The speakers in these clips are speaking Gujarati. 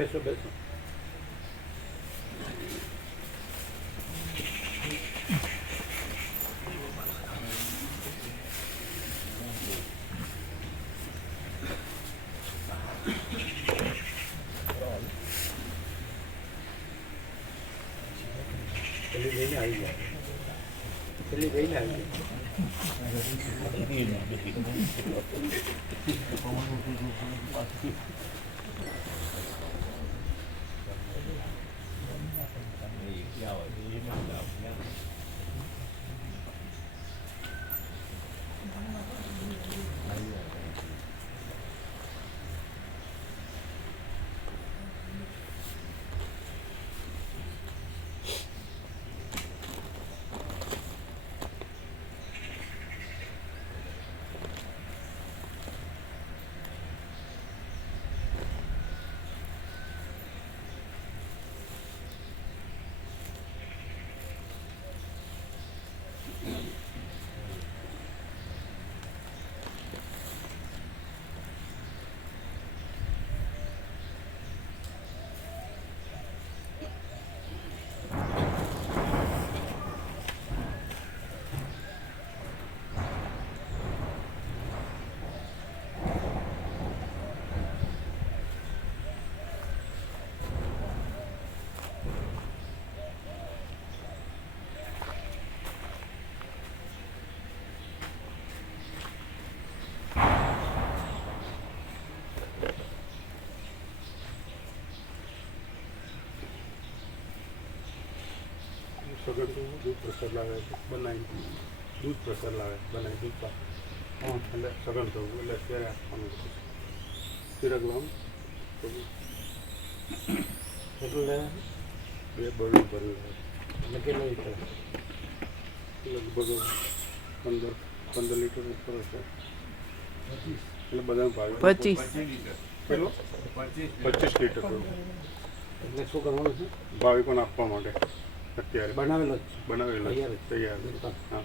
બેસો બેસો. પેલી લઈને આવી ગયા. પેલી લઈને આવી ગયા. સગન તો દૂધ પ્રસાદ લાવે બનાવી દૂધ પ્રસાદ લાવે બનાવી દૂધ પાક એટલે સગન થવું એટલે ત્યારે આપવાનું તિરકલામ કેટલું લે 2 બરણી ભરેલું એટલે કેટલો લીટર લગભગ 15 લીટર ઉપર હશે એટલે બધા ભાવે 25 કેટલો 25 લીટર એટલે શું કરવાનું છે ભાવિકોને આપવા માટે અત્યારે બનાવેલો તૈયાર હા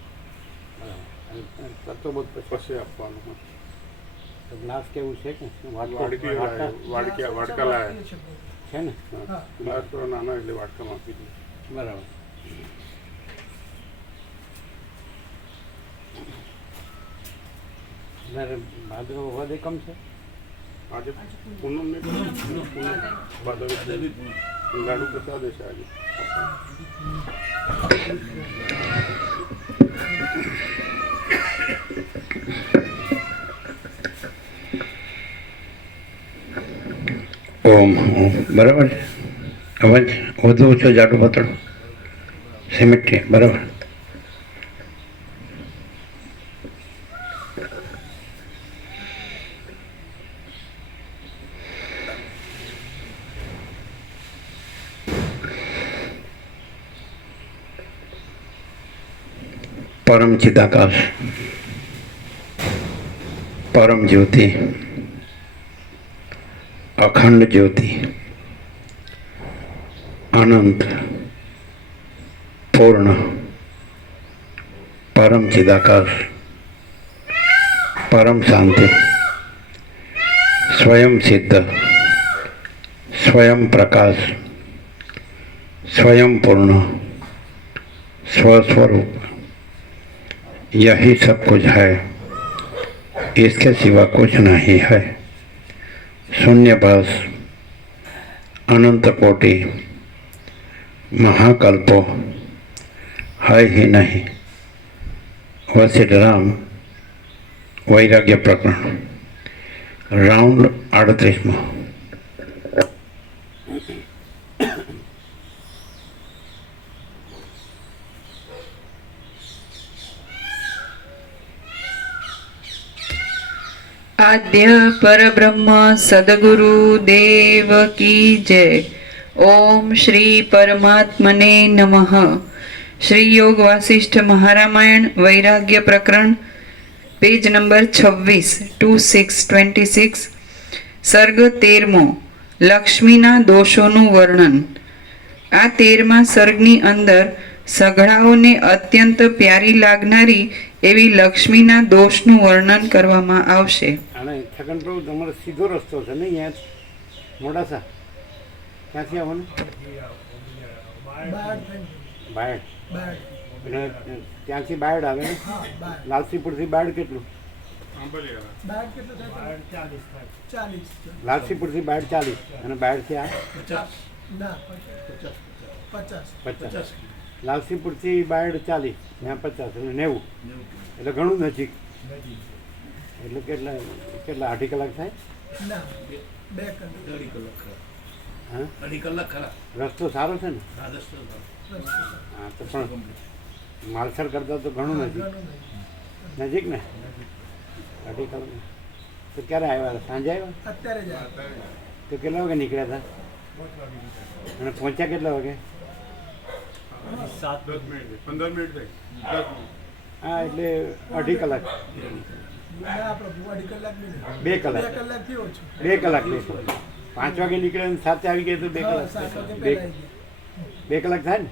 કરતો બધું પછી આપવાનું હા ગ્લાસ કેવું છે કે વાડકા લાયા છે ને ગ્લાસ થોડા નાના એટલે વાડકામાં આપી દીધું બરાબર એટલે ભાદરવો વધે કમ છે આજે પૂનમ ને ભાદરવો લાડુ પ્રસાદ છે આજે ઓમ બરાબર અવાજ વધુ ઓછો જાડો પાતળો સિમેટ્રી બરાબર परम चिदाकाश परम ज्योति अखंड ज्योति अनंत पूर्ण परम चिदाकाश परम शांति स्वयं सिद्ध स्वयं प्रकाश स्वयं पूर्ण स्वस्वरूप यही सब कुछ है, इसके सिवा कुछ नहीं है। शून्यभास अनंत कोटि महाकल्पो है ही नहीं। वशिष्ठ राम वैराग्य प्रकरण राउंड 38। आद्य परब्रह्म सद्गुरु देव की जय। ओम श्री परमात्मने नमः। श्री योग वासिष्ठ महारामायण वैराग्य प्रकरण पेज नंबर 26 26 सर्ग 13 लक्ष्मीना दोषोનું વર્ણન। આ 13મા સર્ગની અંદર સઘળાઓને અત્યંત પ્યારી લાગનારી એવી લક્ષ્મીના દોષનું વર્ણન કરવામાં આવશે। અને છગન પ્રભુ તમારો સીધો રસ્તો છે ને અહીંયા મોડાસા ક્યાંથી આવવાનું? બાયડ. અને ત્યાંથી બાયડ આવે ને? લાલસીપુરથી બાયડ કેટલું? લાલસીપુરથી બાયડ 40 અને બાયડથી આ 50. લાલસીપુરથી બાયડ 40 ત્યાં 50 એટલે 90 એટલે ઘણું નજીક. એટલે કેટલા અઢી કલાક થાય? હા, રસ્તો સારો છે ને? હા, તો પણ માલસર કરતા તો ઘણું નજીક ને? અઢી કલાક. તો ક્યારે આવ્યા? સાંજે આવ્યા? તો કેટલા વાગે નીકળ્યા હતા અને પહોંચ્યા કેટલા વાગે? 15 મિનિટ થાય. હા, એટલે અઢી કલાક. 2 કલાક. 2 કલાક. 5 વાગે નીકળ્યા અને 7 આવી ગયા તો 2 કલાક. 2 કલાક થાય ને?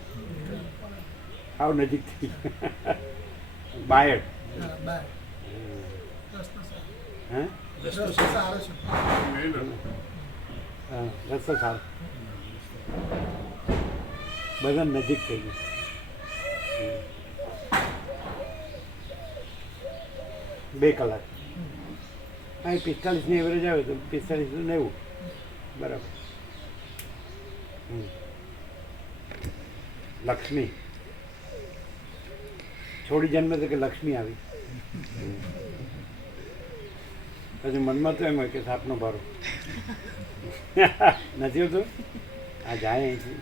આવ નજીક થઈ. બાયડ. હા, રસ્તો સારો. બધા નજીક થઈ ગયું. બે કલાક. હા, 45ની એવરેજ આવે તો 45 તો 90 બરાબર. લક્ષ્મી છોડી જન્મે તો કે લક્ષ્મી આવી. પછી મનમાં તો એમ હોય કે સાપનો ભારો નથી હોતું. આ જાય અહીંથી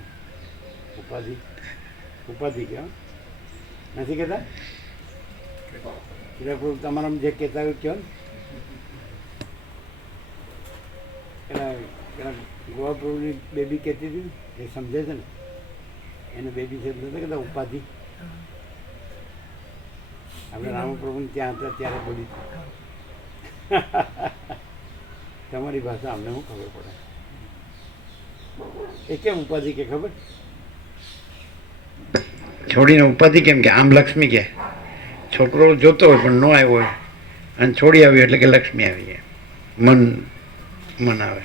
ઉપાધિ કહેવા નથી કહેતા. એટલે તમારા જે કહેતા હોય કહો ને. પેલા ગોવા પ્રભુની બેબી કહેતી હતી ને, એ સમજે છે ને, એને બેબી છે નથી કહેતા ઉપાધિ. આપણે રામપ્રભુને ત્યાં હતા ત્યારે બોલી. તમારી ભાષા અમને શું ખબર પડે? એ કેમ ઉપાધિ કે ખબર? છોડીને ઉપાધિ કેમ કે આમ લક્ષ્મી કે છોકરો જોતો હોય પણ ન આવ્યો હોય અને છોડી આવ્યો એટલે કે લક્ષ્મી આવી જાય. મન આવે.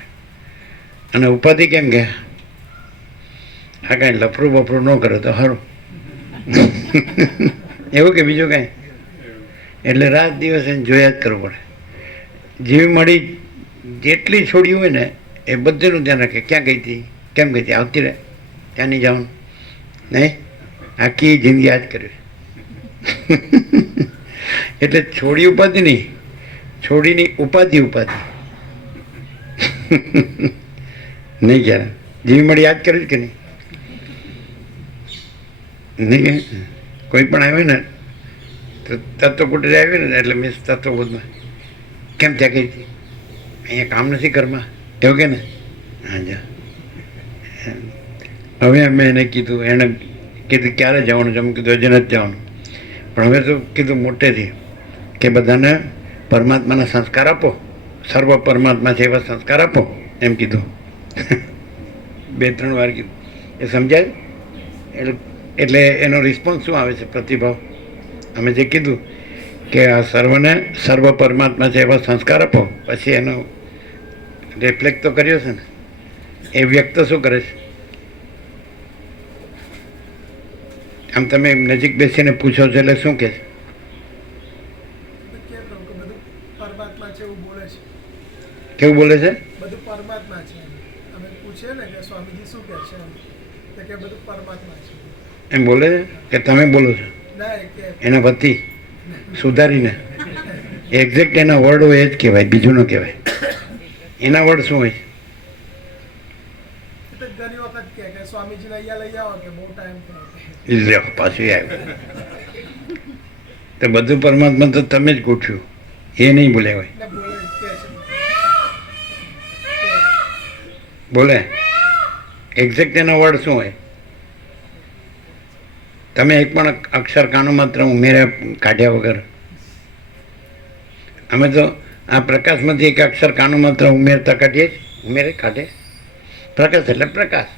અને ઉપાધિ કેમ કે આ કાંઈ લફરું બફરું ન કરે તો સારું. એવું કે બીજું કાંઈ? એટલે રાત દિવસ એને જોયા જ કરવું પડે. જેવી મળી જેટલી છોડી હોય ને એ બધીનું ધ્યાન રાખે. ક્યાં ગઈ હતી, કેમ ગઈ હતી, આવતી રહે, ત્યાં નહીં જવાનું નહીં. આખી જિંદગી આ જ કરવી. એટલે છોડી ઉપાધિ નહીં, છોડીની ઉપાધિ નહીં. ક્યારે જેવી મળી યાદ કરવી કે નહીં? નહીં. કોઈ પણ આવે ને તો તત્વકુટીરે આવી ને એટલે મીન્સ તત્વબોધમાં કેમ ત્યાં ગઈ હતી, અહીંયા કામ નથી ઘરમાં, એવું કે ને? હા જા. હવે અમે એને કીધું, એણે કીધું ક્યારે જવાનું છે? અમે કીધું હજી નથી જવાનું. પણ હવે તો કીધું મોટેથી કે બધાને પરમાત્માના સંસ્કાર આપો, સર્વ પરમાત્મા છે એવા સંસ્કાર આપો એમ કીધું. 2-3 વાર કીધું. એ સમજાય? એટલે એનો રિસ્પોન્સ શું આવે છે, પ્રતિભાવ? અમે જે કીધું કે આ સર્વને સર્વ પરમાત્મા છે એવા સંસ્કાર આપો, પછી એનો રિફ્લેક્ટ તો કર્યો છે ને, એ વ્યક્ત શું કરે છે? આમ તમે નજીક બેસીને પૂછો છો એટલે શું કહે છે? કેવું બોલે છે? બધું પરમાત્મા છે. અમે પૂછીએ ને કે સ્વામીજી શું કહે છે, તો કે બધું પરમાત્મા છે એમ બોલે છે કે તમે બોલો છો? ના, એ કે એના વતી સુધારીને એક્ઝેક્ટ એના વર્ડ હોય એ જ કહેવાય, બીજું ન કહેવાય. એના વર્ડ શું હોય? તો ઘણી વખત કે સ્વામીજીને અહીંયા લઈ આવો કે બહુ ટાઈમ લ્યો પાછું આવ્યું. તો બધું પરમાત્મા તો તમે જ ગોઠવ્યું, એ નહીં બોલ્યા હોય. ને બોલે કે છે બોલે એક્ઝેક્ટ એના વર્ડ શું હોય? તમે એક પણ અક્ષર કાનો માત્ર ઉમેર્યા કાઢ્યા વગર. અમે તો આ પ્રકાશમાંથી એક અક્ષર કાનો માત્ર ઉમેરતા કાઢીએ જ. ઉમેરે કાઢે. પ્રકાશ એટલે પ્રકાશ,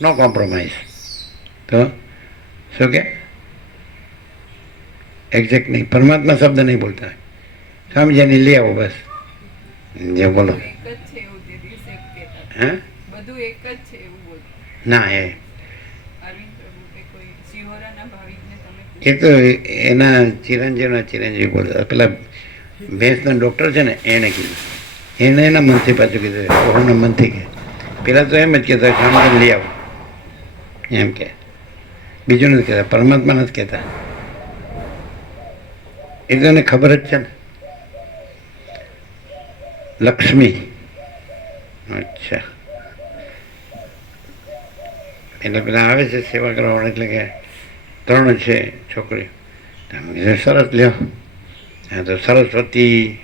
નો કોમ્પ્રોમાઇઝ. તો શું કે એક્ઝેક્ટ નહીં, પરમાત્મા શબ્દ નહીં બોલતા. સ્વામીજીને લઈ આવો બસ, જે બોલો. એક જ છે એવું તે દિવસે કહેતા. હે? બધું એક જ છે એવું બોલતા. ના અરવિંદ પ્રભુ કે કોઈ સિહોરાના ભાવિકને તમે એ તો એના ચિરંજીવી બોલતા પેલા ભેંસના ડૉક્ટર છે ને એણે કીધું, એને એના મનથી પાછું કીધું, ઓહના મનથી કે પેલા તો એમ જ કહેતા ખામગન લઈ આવો એમ કે, બીજું નથી કહેતા, પરમાત્મા નથી કહેતા. એ તો એને ખબર જ છે ને. લક્ષ્મી, અચ્છા, એટલે પેલા આવે છે સેવા કરવા, એટલે કે 3 છે છોકરીઓ. સરસ લ્યો, હા તો સરસ્વતી,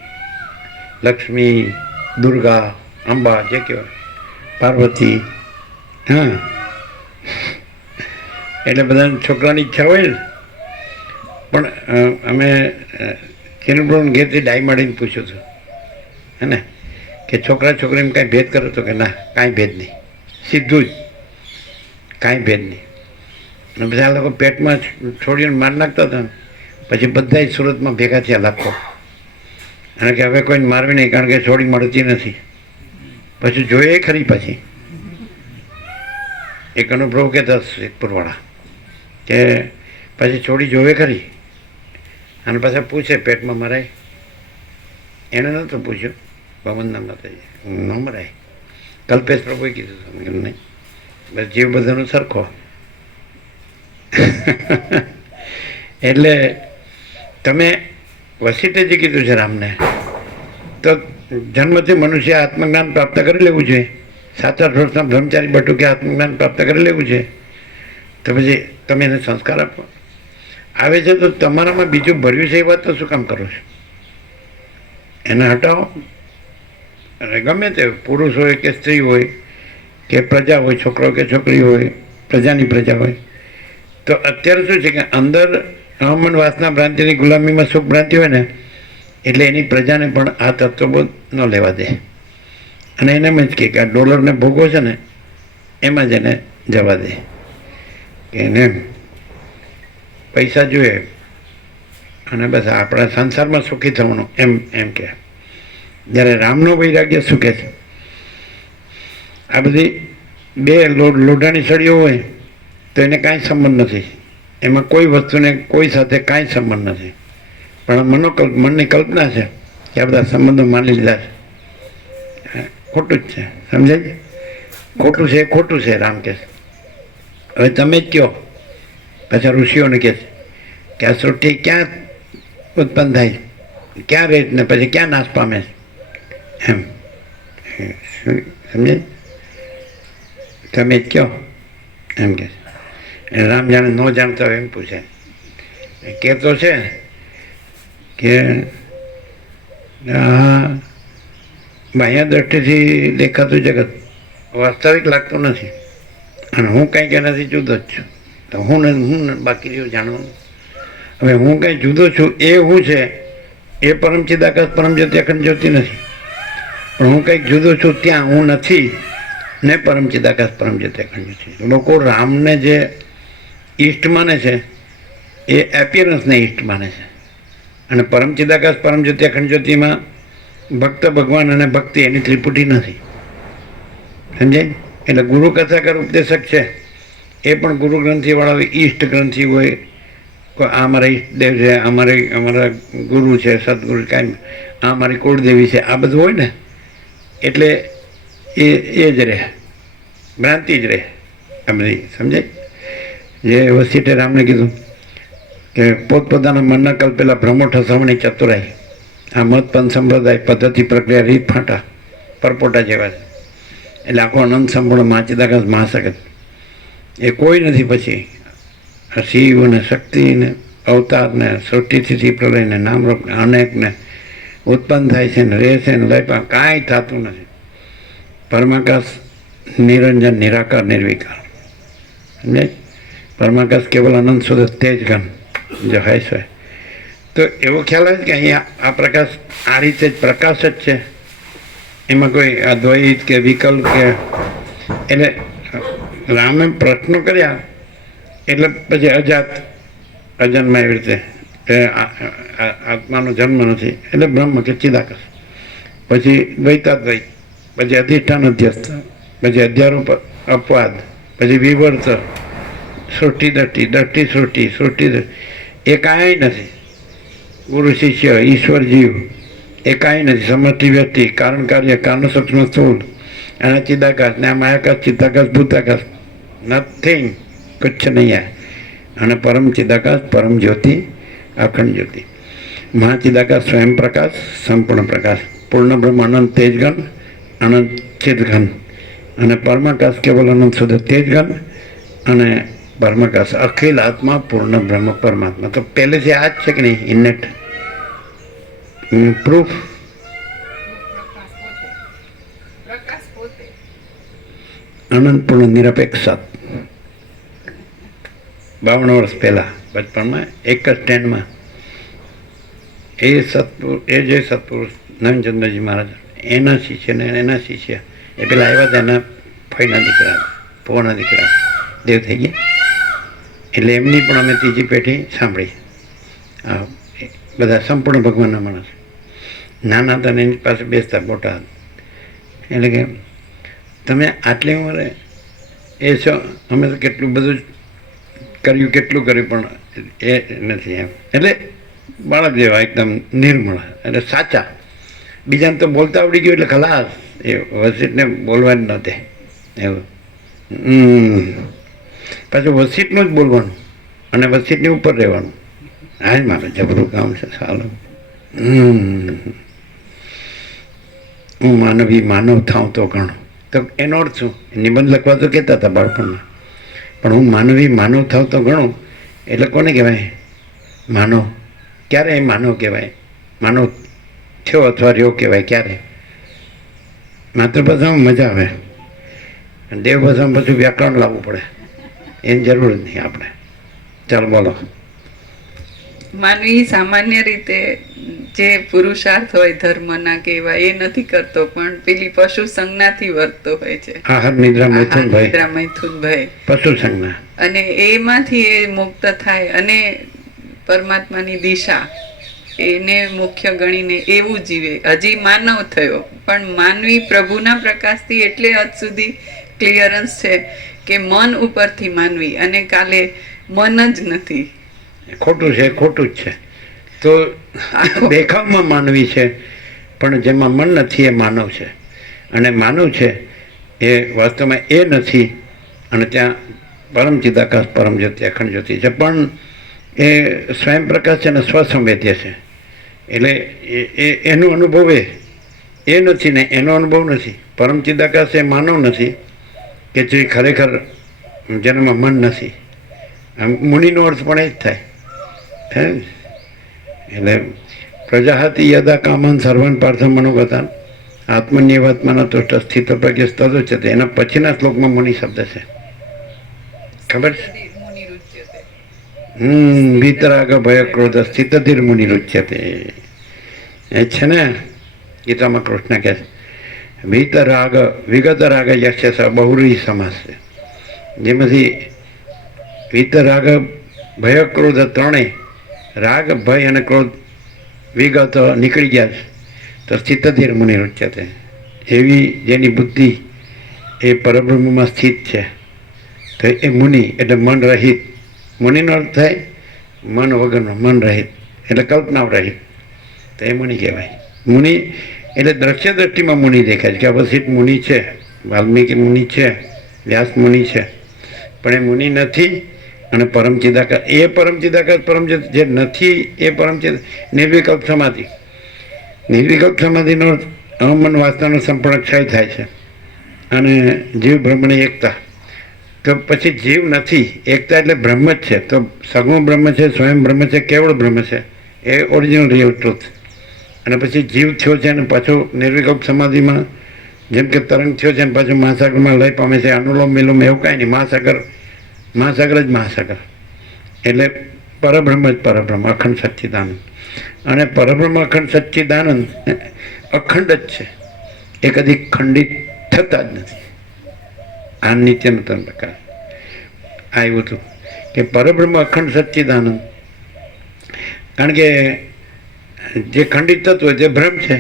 લક્ષ્મી, દુર્ગા, અંબા, જે કહેવાય, પાર્વતી. હા, એટલે બધા છોકરાની ઈચ્છા હોય ને. પણ અમે કિરણ ઘેરથી ડાઈ માંડીને પૂછ્યું હતું હે ને કે છોકરા છોકરીમાં કાંઈ ભેદ કરો તો કે ના, કાંઈ ભેદ નહીં, સીધું જ કાંઈ ભેદ નહીં. અને પછી આ લોકો પેટમાં છોડીને માર નાખતા હતા ને, પછી બધા સુરતમાં ભેગા થયા લાખો, અને કે હવે કોઈને મારવી નહીં કારણ કે છોડી મળતી નથી. પછી જોઈએ ખરી, પછી એક અનુભવ કહેતા સિદ્ધપુરવાળા કે પછી છોડી જોવે ખરી, અને પાછા પૂછે પેટમાં મરાય. એણે નહોતું પૂછ્યું, ભવનના માતાજી ન મરાય, કલ્પેશ પ્રભુએ કીધું હતું, નહીં બસ જીવ બધાનો સરખો. એટલે તમે વસીટેજી કીધું છે રામને, તો જન્મથી મનુષ્ય આત્મજ્ઞાન પ્રાપ્ત કરી લેવું જોઈએ. 7-8 વર્ષના બ્રહ્મચારી બટુકે આત્મજ્ઞાન પ્રાપ્ત કરી લેવું છે. તો પછી તમે એને સંસ્કાર આપો. આવે છે તો તમારામાં બીજું ભર્યું છે એ વાત તો શું કામ કરો છો? એને હટાવો. અને ગમે તે પુરુષ હોય કે સ્ત્રી હોય કે પ્રજા હોય, છોકરો કે છોકરી હોય, પ્રજાની પ્રજા હોય, તો અત્યારે શું છે કે અંદર અહમન વાસના ભ્રાંતિની ગુલામીમાં સુખ ભ્રાંતિ હોય ને, એટલે એની પ્રજાને પણ આ તત્વબોધ ન લેવા દે. અને એને એમ જ કે આ ડોલરને ભોગવો છે ને એમાં જ એને જવા દે, કે એને પૈસા જોઈએ અને બસ આપણા સંસારમાં સુખી થવાનું એમ કે. જ્યારે રામનો વૈરાગ્ય શું કહે છે, આ બધી 2 લોઢાની સળીઓ હોય તો એને કાંઈ સંબંધ નથી, એમાં કોઈ વસ્તુને કોઈ સાથે કાંઈ સંબંધ નથી, પણ મનની કલ્પના છે કે આ બધા સંબંધો માની લીધા છે. ખોટું જ છે, સમજાય? ખોટું છે, ખોટું છે. રામ કહે છે હવે તમે જ કહો. પાછા ઋષિઓને કહે છે કે આ સૃષ્ટિ ક્યાં ઉત્પન્ન થાય, ક્યાં રહે ને પછી ક્યાં નાશ પામે છે, એમ સમજાય? તમે જ કહો એમ કે. રામ જાણે ન જાણતા હોય એમ પૂછે. કહેતો છે કે બાહ્ય દ્રષ્ટિથી દેખાતું જગત વાસ્તવિક લાગતું નથી, અને હું કંઈક એનાથી જુદો જ છું. તો હું બાકી રહ્યું જાણવાનું. હવે હું કંઈ જુદો છું એ હું છે એ પરમચિદાકાશ પરમજ્યોતિ અખંડ જ્યોતિ નથી, પણ હું કંઈક જુદો છું ત્યાં હું નથી ને પરમચિદાકાશ પરમજ્યોતિ અખંડ જ્યોતિ. લોકો રામને જે ઈષ્ટ માને છે એ એપિયરન્સને ઈષ્ટ માને છે, અને પરમચિદાકાશ પરમજ્યોતિ અખંડ જ્યોતિમાં ભક્ત ભગવાન અને ભક્તિ એની ત્રિપુટી નથી, સમજાય? એટલે ગુરુ કથાકાર ઉપદેશક છે એ પણ ગુરુ ગ્રંથિવાળા હોય, ઈષ્ટ ગ્રંથિ હોય, આ અમારા ઈષ્ટદેવ છે, અમારા ગુરુ છે, સદગુરુ, કાંઈ આ અમારી કુળદેવી છે, આ બધું હોય ને, એટલે એ જ રહે, ભ્રાંતિ જ રહે આ બધી, સમજાય? જે વસીટે રામને કીધું કે પોતપોતાના મનના કલ્પેલા ભ્રમો ઠસવણી ચતુરાઈ, આ મત પણ સંપ્રદાય પદ્ધતિ પ્રક્રિયા રીત ફાંટા પરપોટા જેવા છે. એટલે આખો અનંત સંપૂર્ણ માચિદાકાશ મહાસગત એ કોઈ નથી. પછી શિવ ને શક્તિ ને અવતાર ને સૃષ્ટિથી પ્રલય ને નામરૂપ ને અનેક ને ઉત્પન્ન થાય છે ને રહે છે ને લય પણ કાંઈ થતું નથી. પરમાકાશ નિરંજન નિરાકાર નિર્વિકાર, સમજાય? પરમાકાશ કેવલ અનંત શુદ્ધ તેજ ઘન જો હોય છે. તો એવો ખ્યાલ આવે કે અહીંયા આ પ્રકાશ આ રીતે જ પ્રકાશ જ છે, એમાં કોઈ અદ્વૈત કે વિકલ્પ કે. એટલે રામે પ્રશ્નો કર્યા એટલે પછી અજન્મ એવી રીતે કે આત્માનો જન્મ નથી, એટલે બ્રહ્મ કે ચિદાકાશ, પછી દ્વૈતાદ્વૈત, પછી અધિષ્ઠાન અધ્યસ્થ, પછી અધ્યારોપ અપવાદ, પછી વિવર્ત, સૃષ્ટિ દ્રષ્ટિ, દ્રષ્ટિ સૃષ્ટિ, સૃષ્ટિ એ કાંઈ નથી. ગુરુ શિષ્ય, ઈશ્વર જીવ એ કાંઈ નથી. સમષ્ટિ વ્યક્તિ, કારણ કાર્ય, કારણ સૂક્ષ્મ સ્થૂળ, અને ચિદાકાશ ને આ માયાકાશ, ચિત્તાકાશ, ભૂતાકાશ, નથિંગ, કચ્છ નહીં આ. અને પરમ ચિદાકાશ, પરમ જ્યોતિ, અખંડ જ્યોતિ, મહાચિદાકાશ, સ્વયં પ્રકાશ, સંપૂર્ણ પ્રકાશ, પૂર્ણ બ્રહ્મ, અનંત તેજગન, અનંત ચિદઘન, અને પરમાકાશ કેવલ અનંત શુદ્ધ તેજગન, અને પરમાકાશ અખિલ આત્મા, પૂર્ણ બ્રહ્મ પરમાત્મા. તો પહેલેથી આ જ છે કે નહીં? ઇનેટ પ્રૂફ. પ્રકાશ પોતે અનંત પૂર્ણ નિરપેક્ષ સત. 52 વર્ષ પહેલાં બચપણમાં એક જ સ્ટેન્ડમાં એ જે સત્પુરુષ નવીનચંદ્રજી મહારાજ, એના શિષ્ય ને એના શિષ્ય એ પેલા આવ્યા હતા, એના ફઈના દીકરા, ફોના દીકરા દેવ થઈ ગયા. એટલે એમની પણ અમે ત્રીજી પેઢી સાંભળી. બધા સંપૂર્ણ ભગવાનના માણસ, નાના હતા ને એની પાસે બેસતા મોટા. એટલે કે તમે આટલી ઉંમરે એ છો, અમે તો કેટલું બધું કેટલું કર્યું પણ એ નથી એમ. એટલે બાળક જેવા એકદમ નિર્મળ, એટલે સાચા. બીજાને તો બોલતા આવડી ગયું એટલે ખલાસ, એ વસીટને બોલવા જ નહોતે એવું. પાછું વસીટનું જ બોલવાનું અને વસીટની ઉપર રહેવાનું. આ જ મારે જબરું કામ છે સારું. હું માનવી માનવ થાઉં તો ઘણું. તો એનો અર્થ શું? નિબંધ લખવા તો કહેતા હતા બાળપણમાં, પણ હું માનવી માનવ થાવ તો ઘણું એટલે કોને કહેવાય માનવ? ક્યારે એ માનવ કહેવાય? માનવ થયો અથવા રહ્યો કહેવાય ક્યારે? માતૃભાષામાં મજા આવે, દેવભાષામાં પછી વ્યાકરણ લાવવું પડે, એની જરૂર જ નહીં આપણે. ચાલો બોલો. માનવી સામાન્ય રીતે જે પુરુષાર્થ હોય ધર્મના કહેવાય એ નથી કરતો, પણ પેલી પશુ સંજ્ઞાથી વર્તતો હોય છે. આહાર નિદ્રા મૈથુન ભય, નિદ્રા મૈથુન ભય, પશુ સંજ્ઞા. અને એમાંથી એ મુક્ત થાય અને પરમાત્માની દિશા એને મુખ્ય ગણીને એવું જીવે. હજી માનવ થયો, પણ માનવી પ્રભુના પ્રકાશથી એટલે હદ સુધી ક્લિયરન્સ છે કે મન ઉપરથી માનવી, અને કાલે મન જ નથી. ખોટું છે, ખોટું જ છે. તો દેખાવમાં માનવી છે, પણ જેમાં મન નથી એ માનવ છે. અને માનવ છે એ વાસ્તવમાં એ નથી, અને ત્યાં પરમ ચિદાકાશ, પરમ જ્યોતિ, અખંડ જ્યોતિ છે. પણ એ સ્વયં પ્રકાશ છે અને સ્વસંવેદ્ય છે. એટલે એનો અનુભવ એ નથી ને એનો અનુભવ નથી. પરમ ચિદાકાશ એ માનવ નથી કે જે ખરેખર જેનામાં મન નથી. મુનિનો અર્થ પણ એ જ થાય. એટલે પ્રજાહતિ યદા કામન સર્વન પાર્થ મનોગતાન આત્મનિયવાત્માના તુષ્ટ સ્થિત પ્રજ્ઞ તદો છે. એના પછીના શ્લોકમાં મુનિ શબ્દ છે, ખબર છે? વિતરાગ ભય ક્રોધ સ્થિતધિર મુનિ રુચ્યતે. એ છે ને ગીતામાં કૃષ્ણ કહે છે વિતરાગ વિગત રાગ યક્ષ બહુરી સમાસ છે, જેમાંથી વિતરાગ ભય ક્રોધ ત્રણેય, રાગ ભય અને ક્રોધ વિગત નીકળી ગયા છે તો સ્થિતધિર મુનિ રુચ્યતે. એવી જેની બુદ્ધિ એ પરબ્રહ્મમાં સ્થિત છે તો એ મુનિ એટલે મન રહિત. મુનિનો અર્થ થાય મન વગરનો, મન રહિત એટલે કલ્પના રહિત, તો એ મુનિ કહેવાય. મુનિ એટલે દ્રશ્ય દ્રષ્ટિમાં મુનિ દેખાય છે કે વસિષ્ઠ મુનિ છે, વાલ્મીકી મુનિ છે, વ્યાસ મુનિ છે, પણ એ મુનિ નથી. અને પરમ ચિદાકાશ એ પરમ ચિદાકાશ પરમ જે નથી એ પરમ નિર્વિકલ્પ સમાધિ. નિર્વિકલ્પ સમાધિનો અમન વાસનાનો સંપૂર્ણ ક્ષય થાય છે અને જીવ બ્રહ્મની એકતા. તો પછી જીવ નથી, એકતા એટલે બ્રહ્મ જ છે. તો સગુણ બ્રહ્મ છે, સ્વયં બ્રહ્મ છે, કેવળ બ્રહ્મ છે, એ ઓરિજિનલ રિયલ ટ્રુથ. અને પછી જીવ થયો છે અને પાછો નિર્વિકલ્પ સમાધિમાં જેમ કે તરંગ થયો છે અને પાછું મહાસાગરમાં લઈ પામે છે. અનુલોમ વિલોમ એવું કાંઈ નહીં, મહાસાગર જ મહાસાગર. એટલે પરબ્રહ્મ જ પરબ્રહ્મ, અખંડ સચ્ચિદાનંદ. અને પરબ્રહ્મ અખંડ સચ્ચિદાનંદ અખંડ જ છે, એ કદી ખંડિત થતા જ નથી. આ નિત્યનૂતન પ્રકાર આવ્યું હતું કે પરબ્રહ્મ અખંડ સચ્ચિદાનંદ. કારણ કે જે ખંડિત થતું હોય તે ભ્રમ છે.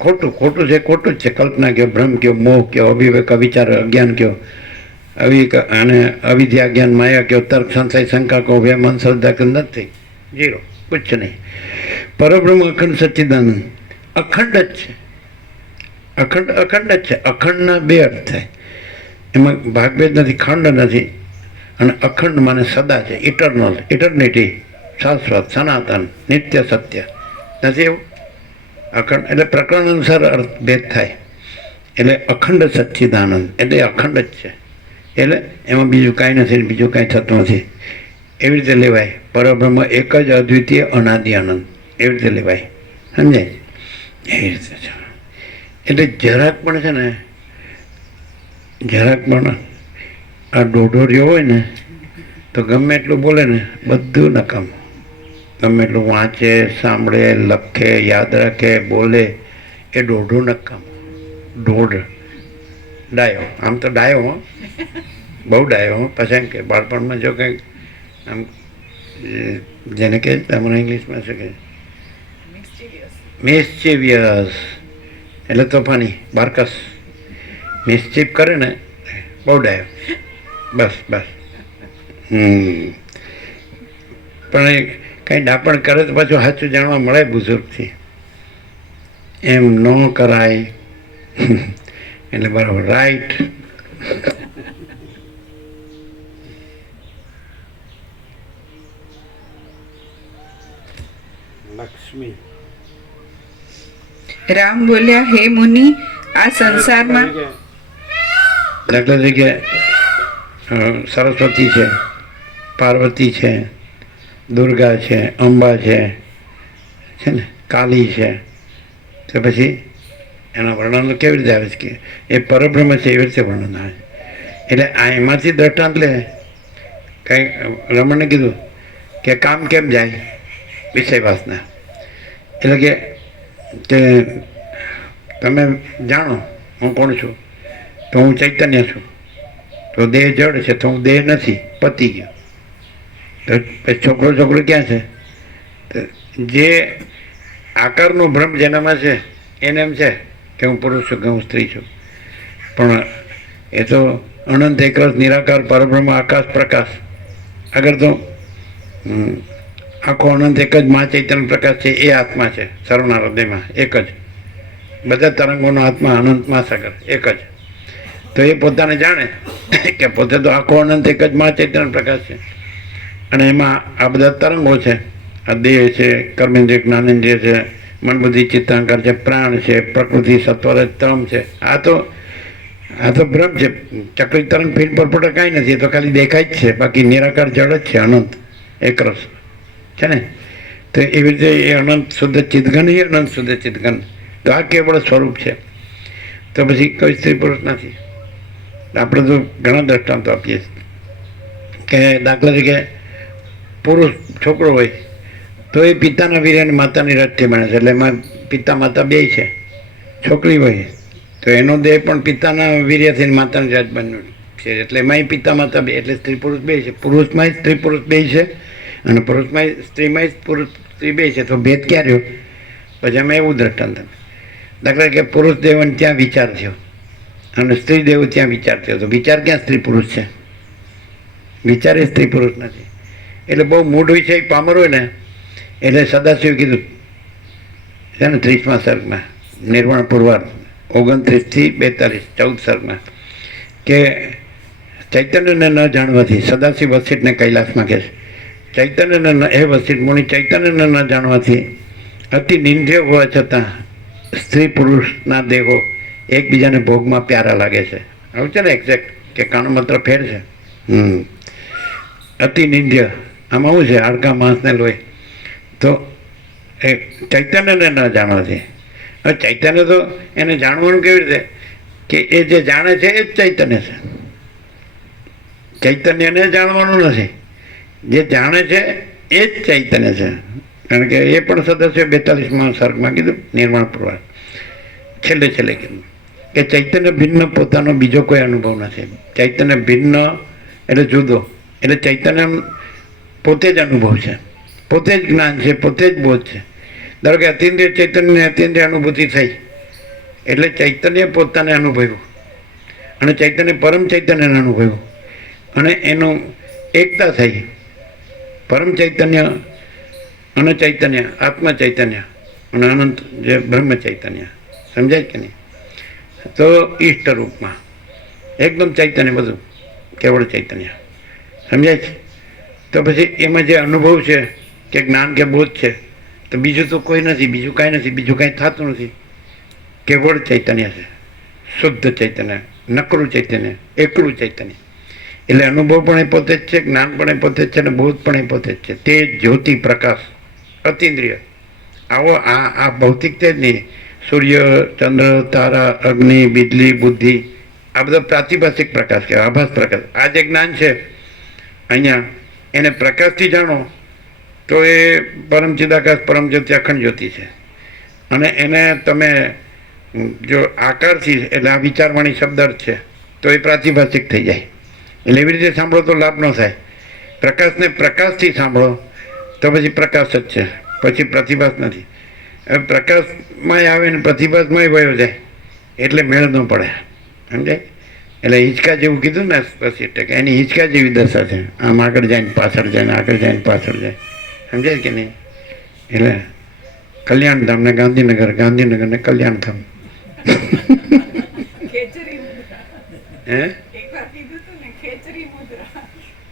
ખોટું છે, ખોટું જ છે. કલ્પના કયો, ભ્રમ કયો, મોહ કયો, અભિવેક, અવિચાર, અજ્ઞાન કયો, અને અવિદ્યા જ્ઞાન માયા કે તર્ક સંશય શંકા કો ભય મન શ્રદ્ધા કે નથી, જીરો, કુછ નહીં. પરબ્રહ્મ અખંડ સચ્ચિદાનંદ અખંડ જ છે. અખંડ જ છે. અખંડના બે અર્થ થાય, એમાં ભાગભેદ નથી, ખંડ નથી. અને અખંડ માને સદા છે, ઇટરનલ, ઇટર્નિટી, શાશ્વત, સનાતન, નિત્ય, સત્ય નથી એવું. અખંડ એટલે પ્રકરણ અનુસાર અર્થ ભેદ થાય. એટલે અખંડ સચ્ચિદાનંદ એટલે અખંડ જ છે. એટલે એમાં બીજું કાંઈ નથી, બીજું કાંઈ થતું નથી. એવી રીતે લેવાય. પરબ્રહ્મ એક જ અદ્વિતીય અનાદિ આનંદ, એવી રીતે લેવાય. સમજાય? એવી રીતે છે. એટલે જરાક પણ છે ને, જરાક પણ આ ડોઢોરિયો હોય ને તો ગમે એટલું બોલે ને બધું નકામ. ગમે એટલું વાંચે, સાંભળે, લખે, યાદ રાખે, બોલે, એ દોઢું નકામ. દોઢ ડાયો, આમ તો ડાયો હો, બહુ ડાયો હો. પછી એમ કે બાળપણમાં જો કંઈક આમ જેને કે તમારા ઇંગ્લિશમાં શું કહે, મિસ્ચીવિયસ એટલે તોફાની, બારકસ, મિસ્ચીફ કરે ને બહુ ડાયો. બસ બસ. પણ એ કંઈ ડાપણ કરે તો પાછું સાચું જાણવા મળે બુઝુર્ગથી. એમ ન કરાય. એટલે બરાબર, રાઈટ. લક્ષ્મી રામ બોલ્યા, હે મુનિ, આ સંસારમાં દાખલા તરીકે સરસ્વતી છે, પાર્વતી છે, દુર્ગા છે, અંબા છે ને, કાલી છે. તો પછી એના વર્ણનો કેવી રીતે આવે છે કે એ પરબ્રહ્મ છે, એવી રીતે વર્ણન આવે. એટલે આ એમાંથી દ્રષ્ટાંત લે. કંઈ રમણને કીધું કે કામ કેમ જાય, વિષય વાસના. એટલે કે તમે જાણો હું કોણ છું, તો હું ચૈતન્ય છું, તો દેહ જડ છે, તો હું દેહ નથી, પતી ગયો. તો પછી છોકરો ક્યાં છે? તો જે આકારનો ભ્રમ જેનામાં છે એને એમ છે કે હું પુરુષ છું, કે હું સ્ત્રી છું. પણ એ તો અનંત એકરસ નિરાકાર પરબ્રહ્મ આકાશ પ્રકાશ. આગળ તો આખો અનંત એક જ મા ચૈતન્ય પ્રકાશ છે, એ આત્મા છે સર્વના હૃદયમાં, એક જ. બધા તરંગોનો આત્મા અનંત મહાસાગર એક જ. તો એ પોતાને જાણે કે પોતે તો આખો અનંત એક જ મા ચૈતન્ય પ્રકાશ છે, અને એમાં આ બધા તરંગો છે. આ દેહ છે, કર્મેન્દ્રિય, જ્ઞાનેન્દ્રિય છે, મન બુદ્ધિ ચિત્તાંકાર છે, પ્રાણ છે, પ્રકૃતિ, સત્વર, તમ છે. આ તો ભ્રમ છે. ચક્રી તરંગ ફીણ પરપોટા કાંઈ નથી, એ તો ખાલી દેખાય જ છે. બાકી નિરાકાર જળ જ છે, અનંત એકરસ છે ને. તો એવી રીતે એ અનંત શુદ્ધ ચિદઘન, એ અનંત શુદ્ધ ચિદઘન. તો આ કેવળ સ્વરૂપ છે. તો પછી કોઈ સ્ત્રી પુરુષ નથી. આપણે તો ઘણા દ્રષ્ટાંતો આપીએ છીએ કે દાખલા તરીકે પુરુષ છોકરો હોય તો એ પિતાના વીર્ય અને માતાની રથથી બને છે. એટલે એમાં પિતા માતા બે છે. છોકરી હોય તો એનો દેહ પણ પિતાના વીર્યથી માતાની રથ બન્યું છે. એટલે એમાંય પિતા માતા બે, એટલે સ્ત્રી પુરુષ બે છે. પુરુષમાં સ્ત્રી પુરુષ બે છે, અને પુરુષમાં સ્ત્રીમાં પુરુષ સ્ત્રી બે છે. તો ભેદ ક્યાં રહ્યો? પછી અમે એવું દ્રષ્ટાંત, દાખલા કે પુરુષ દેવને ત્યાં વિચાર થયો અને સ્ત્રી દેવ ત્યાં વિચાર થયો. તો વિચાર ક્યાં સ્ત્રી પુરુષ છે? વિચાર એ સ્ત્રી પુરુષ નથી. એટલે બહુ મૂળ વિષય પામર હોય ને, એટલે સદાશિવ કીધું છે ને 30મા સર્ગમાં, નિર્વાણ પૂર્વાર્ધ 29 થી 42, 14 સર્ગમાં, કે ચૈતન્યને ન જાણવાથી, સદાશિવ વસિષ્ઠને કૈલાસમાં કહે છે, ચૈતન્યને હે વસિષ્ઠ મુનિ, ચૈતન્યને ન જાણવાથી અતિ નિંદ્ય હોવા છતાં સ્ત્રી પુરુષના દેહો એકબીજાને ભોગમાં પ્યારા લાગે છે. આવું છે ને એક્ઝેક્ટ, કે કાનો માત્ર ફેર છે. અતિ નિંદ્ય આમાં શું છે? હાડકા, માંસને લોહી. તો એ ચૈતન્યને ન જાણવાથી. હવે ચૈતન્ય તો એને જાણવાનું કેવી રીતે કે એ જે જાણે છે એ જ ચૈતન્ય છે. ચૈતન્યને જાણવાનું નથી, જે જાણે છે એ જ ચૈતન્ય છે. કારણ કે એ પણ સદસ્ય 42મા સર્ગમાં કીધું, નિર્માણ પૂર્વા છેલ્લે કીધું કે ચૈતન્ય ભિન્ન પોતાનો બીજો કોઈ અનુભવ નથી. ચૈતન્ય ભિન્ન એટલે જુદો, એટલે ચૈતન્ય પોતે જ અનુભવ છે, પોતે જ જ્ઞાન છે, પોતે જ બોધ છે. ધારો કે અતિન્દ્રિય ચૈતન્યને અતિન્દ્રિય અનુભૂતિ થઈ એટલે ચૈતન્ય પોતાને અનુભવ્યું, અને ચૈતન્ય પરમ ચૈતન્યને અનુભવ્યું અને એનું એકતા થઈ. પરમ ચૈતન્ય અને ચૈતન્ય આત્મ ચૈતન્ય અને અનંત જે બ્રહ્મ ચૈતન્ય, સમજાય કે નહીં? તો ઈષ્ટ રૂપમાં એકદમ ચૈતન્ય બધું, કેવળ ચૈતન્ય, સમજાય છે? તો પછી એમાં જે અનુભવ છે કે જ્ઞાન કે બોધ છે, તો બીજું તો કોઈ નથી, બીજું કાંઈ નથી, બીજું કાંઈ થતું નથી. કેવળ ચૈતન્ય છે, શુદ્ધ ચૈતન્ય, નકરું ચૈતન્ય, એકલું ચૈતન્ય. એટલે અનુભવ પણ એ પોતે જ છે, જ્ઞાન પણ એ પોતે જ છે, અને બોધ પણ એ પોતે જ છે. તે જ્યોતિ પ્રકાશ અતિન્દ્રિય. આવો આ ભૌતિક તે જ નહીં. સૂર્ય, ચંદ્ર, તારા, અગ્નિ, વીજળી, બુદ્ધિ, આ બધો પ્રાતિભાષિક પ્રકાશ કહેવાય, આભાસ પ્રકાશ. આ જે જ્ઞાન છે અહીંયા, એને પ્રકાશથી જાણો તો એ પરમ ચિદાકાશ, પરમ જ્યોતિ, અખંડ જ્યોતિ છે. અને એને તમે જો આકારથી, એટલે આ વિચારવાણી શબ્દ અર્થ છે, તો એ પ્રાતિભાષિક થઈ જાય. એટલે એવી રીતે સાંભળો તો લાભ ન થાય. પ્રકાશને પ્રકાશથી સાંભળો તો પછી પ્રકાશ જ છે, પછી પ્રતિભાસ નથી. હવે પ્રકાશમાંય આવે ને પ્રતિભાસમાંય વયો જાય એટલે મેળ ન પડે, સમજાય? એટલે હિંચકા જેવું કીધું ને પછી એની હિંચકા જેવી દશા છે. આમ આગળ જાય ને પાછળ જાય ને આગળ જાય ને પાછળ જાય, સમજાય કે નહીં? એટલે કલ્યાણધામ ને ગાંધીનગર, ગાંધીનગર ને કલ્યાણધામ. હે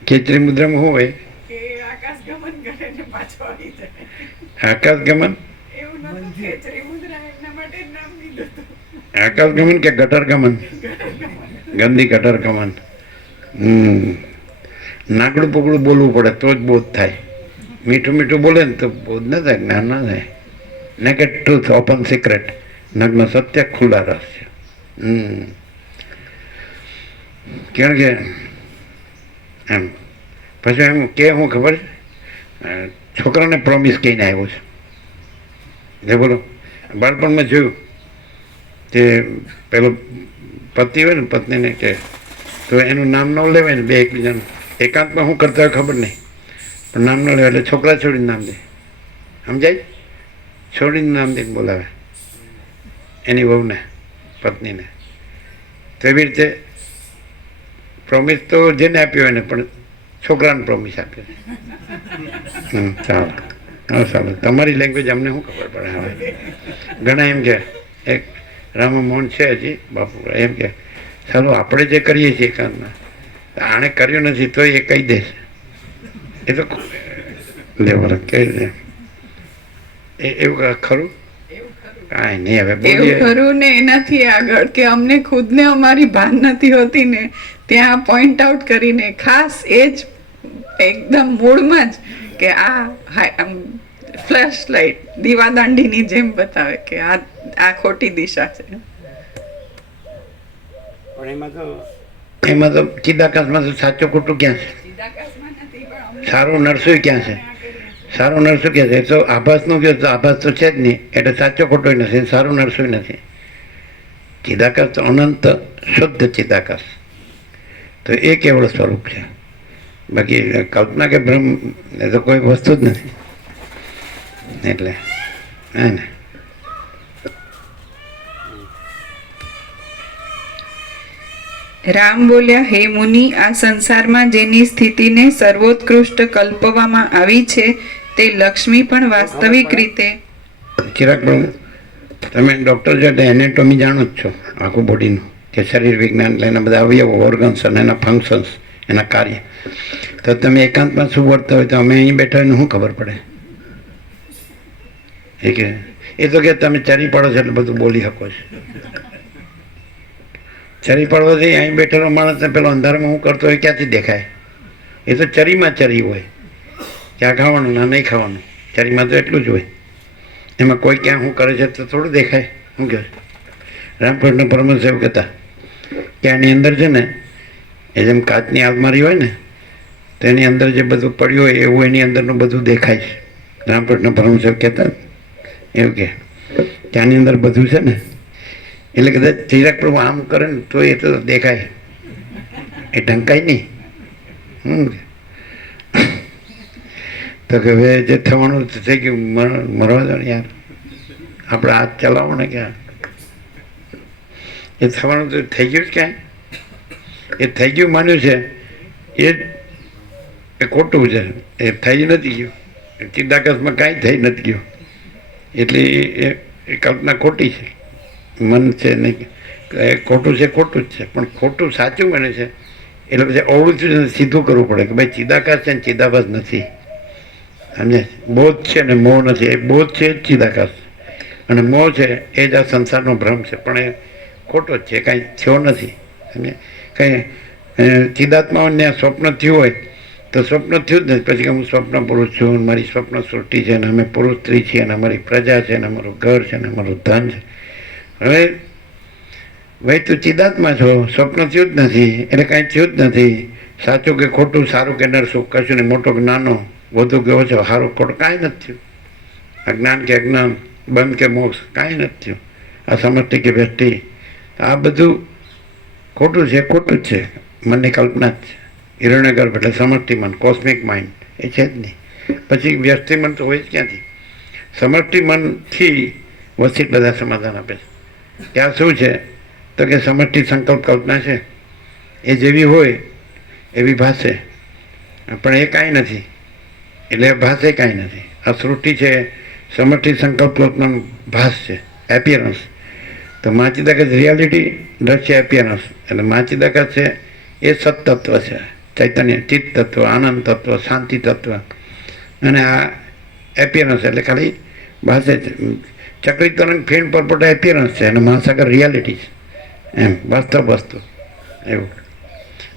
ખેચરી મુદ્રામાં શું હોય? આકાશગમન, આકાશગમન કે ગટર-ગમન? ગંદી ગટર-ગમન. નાગડું પગડું બોલવું પડે તો જ બોધ થાય. મીઠું મીઠું બોલે ને તો બોધ ના થાય, જ્ઞાન ના થાય. નેકેડ ટ્રુથ, ઓપન સિક્રેટ, નગ્ન સત્ય, ખુલ્લા રહસ્ય. કારણ કે એમ પછી એમ કે હું ખબર છે, છોકરાને પ્રોમિસ કહીને આવ્યો છે. જે બોલો બાળપણમાં જોયું કે પેલો પતિ હોય ને પત્નીને કે તો એનું નામ ન લેવાય ને, બે એકબીજાનું એકાંતમાં શું કરતા હોય ખબર નહીં, પણ નામ ન લેવાય. એટલે છોકરા છોડીને નામ દે, સમજાય? છોડીને નામ દઈને બોલાવે એની વહુને, પત્નીને. તો એવી રીતે પ્રોમિસ તો જેને આપ્યો એને, પણ છોકરાને પ્રોમિસ આપ્યો. ચાલો, હા ચાલો, તમારી લેંગ્વેજ અમને શું ખબર પડે? હવે ઘણા એમ કે, એક રામમોહન છે હજી બાપુ, એમ કે ચાલો આપણે જે કરીએ છીએ એકાંતમાં, આણે કર્યું નથી તો એ કહી દેશે. એ તો લેવલ કહી દે એવું ખરું? કાંઈ નહીં, હવે એવું ખરું ને એનાથી આગળ કે અમને ખુદને અમારી ભાન નથી હોતી ને, ત્યાં પોઈન્ટ આઉટ કરીને ખાસ એ જ એકદમ મૂળમાં જ કે આ ફ્લેશ લાઇટ દીવાદાંડીની જેમ બતાવે કે આ ખોટી દિશા છે. પણ એમાં તો ચિદાકાશમાં તો સાચું ખોટું ક્યાં છે? સારું નરસું ક્યાં છે? સારું નરસું ક્યાં છે? તો આભાસનું કહ્યું તો આભાસ તો છે જ નહીં, એટલે સાચો ખોટો નથી, સારું નરસું નથી. ચિદાકાશ તો અનંત શુદ્ધ ચિદાકાશ, તો એ કેવળ સ્વરૂપ છે. બાકી કલ્પના કે ભ્રમ એ તો કોઈ વસ્તુ જ નથી. એટલે હે ને, રામ બોલ્યા, હે મુનિ, આ સંસારમાં જેની સ્થિતિને સર્વોત્કૃષ્ટ કલ્પવામાં આવી છે તે લક્ષ્મી પણ વાસ્તવિક રીતે. ચિરાગ પ્રભુ, તમે ડૉક્ટર છો એટલે એનેટોમી જાણો જ છો આખું બોડીનું, કે શરીર વિજ્ઞાન એટલે એના બધા અવયવો, ઓર્ગન્સ અને એના ફંક્શન્સ, એના કાર્ય. તો તમે એકાંતમાં શું વર્તા હોય તો અમે અહીં બેઠા એને શું ખબર પડે? એ તો કે તમે ચરી પડો છો એટલે બધું બોલી શકો છો. ચરી પડવાથી અહીં બેઠેલો માણસને પેલો અંધારામાં હું કરતો હોય ક્યાંથી દેખાય? એ તો ચરીમાં ચરી હોય, ક્યાં ખાવાનું ના નહીં ખાવાનું, ચરીમાં તો એટલું જ હોય. એમાં કોઈ ક્યાં શું કરે છે તો થોડું દેખાય. શું કહે રામકૃષ્ણ પરમહંસ એવું કહેતા કે આની અંદર છે ને, એ જેમ કાચની આલમારી હોય ને, તો એની અંદર જે બધું પડ્યું હોય એવું એની અંદરનું બધું દેખાય છે. રામકૃષ્ણ પરમહંસ એવું કહેતા એવું કે આની અંદર બધું છે ને, એટલે કદાચ ચિરાગ પ્રભુ આમ કરે ને તો એ તો દેખાય, એ ઢંકાય નહીં. તો કે હવે જે થવાનું થઈ ગયું, મરવા દો ને યાર, આપણે હાથ ચલાવો ને ક્યાં, એ થવાનું તો થઈ ગયું જ ક્યાંય. એ થઈ ગયું માન્યું છે એ ખોટું છે, એ થઈ નથી ગયું. ચિદાકાશમાં કાંઈ થઈ નથી ગયું, એટલે એ કલ્પના ખોટી છે. મન છે નહીં, ખોટું છે ખોટું જ છે, પણ ખોટું સાચું બને છે એટલે પછી અવળું સીધું કરવું પડે કે ભાઈ ચિદાકાશ છે ને ચિદાભાસ નથી. સમજે? બોધ છે ને મોહ નથી. એ બોધ છે એ જ ચિદાકાશ, અને મોહ છે એ જ આ સંસારનો ભ્રમ છે, પણ એ ખોટો જ છે, કાંઈ થયો નથી. સમજે? કંઈ ચિદાત્માઓને સ્વપ્ન થયું હોય તો સ્વપ્ન થયું જ નથી. પછી કે હું સ્વપ્ન પુરુષ છું, મારી સ્વપ્ન સૃષ્ટિ છે, ને અમે પુરુષ સ્ત્રી છીએ, અને અમારી પ્રજા છે, ને અમારું ઘર છે, ને અમારું ધન છે. હવે ભાઈ તું ચિદાત્મા છો, સ્વપ્ન થયું જ નથી એટલે કાંઈ થયું જ નથી. સાચું કે ખોટું, સારું કે નરસું, કશું નહીં, મોટો કે નાનો, વધુ કે ઓછો, સારું ખોટું કાંઈ નથી થયું. અજ્ઞાન કે અજ્ઞાન, બંધ કે મોક્ષ, કાંઈ નથી થયું. આ સમષ્ટિ કે વ્યષ્ટિ, આ બધું ખોટું છે, ખોટું જ છે, મનની કલ્પના જ છે. હિરણ્યગર્ભ એટલે સમષ્ટિ મન, કોસ્મિક માઇન્ડ, એ છે જ નહીં. પછી વ્યષ્ટિ મન તો હોય જ ક્યાંથી? સમષ્ટિ મનથી વસિત બધા સમાધાન આપે છે. ત્યાં શું છે તો કે સમષ્ટિ સંકલ્પ કલ્પના છે, એ જેવી હોય એવી ભાષે, પણ એ કાંઈ નથી, એટલે ભાષે કાંઈ નથી. આ સૃષ્ટિ છે સમષ્ટિ સંકલ્પ કલ્પનાનો ભાસ છે, એપિયરન્સ. તો માચિદાકાશ રિયાલિટી, દ્રશ્ય એપિયરન્સ. એટલે માચિદાકાશ છે એ સત્તત્વ છે, ચૈતન્ય, ચિત્ત તત્વ, આનંદ તત્વ, શાંતિ તત્વ, અને આ એપિયરન્સ એટલે ખાલી ભાષે છે. ચક્રી તરંગ ફીણ પરપોટા એપિયરન્સ છે, અને મહાસાગર રિયાલિટી છે, એમ વાસ્તવ વસ્તુ એવું.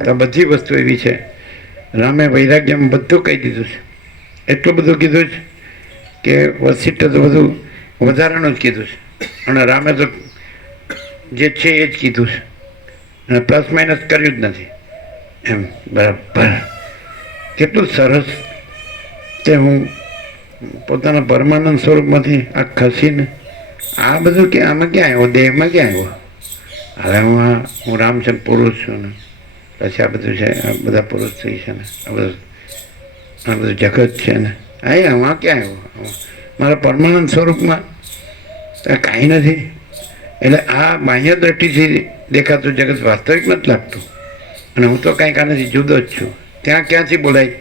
તો બધી વસ્તુ એવી છે. રામે વૈરાગ્યમાં બધું કહી દીધું છે, એટલું બધું કીધું છે કે વસિષ્ઠ તો બધું વધારાનું જ કીધું છે, અને રામે તો જે છે એ જ કીધું છે, અને પ્લસ માઇનસ કર્યું જ નથી. એમ બરાબર કેટલું સરસ તે હું પોતાના પરમાનંદ સ્વરૂપમાંથી આ ખસીને આ બધું કે આમાં ક્યાં આવ્યો, દેહમાં ક્યાં આવ્યો? હવે હું રામચંદ્ર પુરુષ છું ને પછી આ બધું છે, આ બધા પુરુષ થઈ છે ને આ બધું જગત છે ને આમાં ક્યાં આવ્યો? મારા પરમાનંદ સ્વરૂપમાં કાંઈ નથી. એટલે આ બાહ્ય દ્રષ્ટિથી દેખાતું જગત વાસ્તવિક નથી લાગતું, અને હું તો કાંઈક આનાથી જુદો જ છું. ત્યાં ક્યાંથી બોલાય?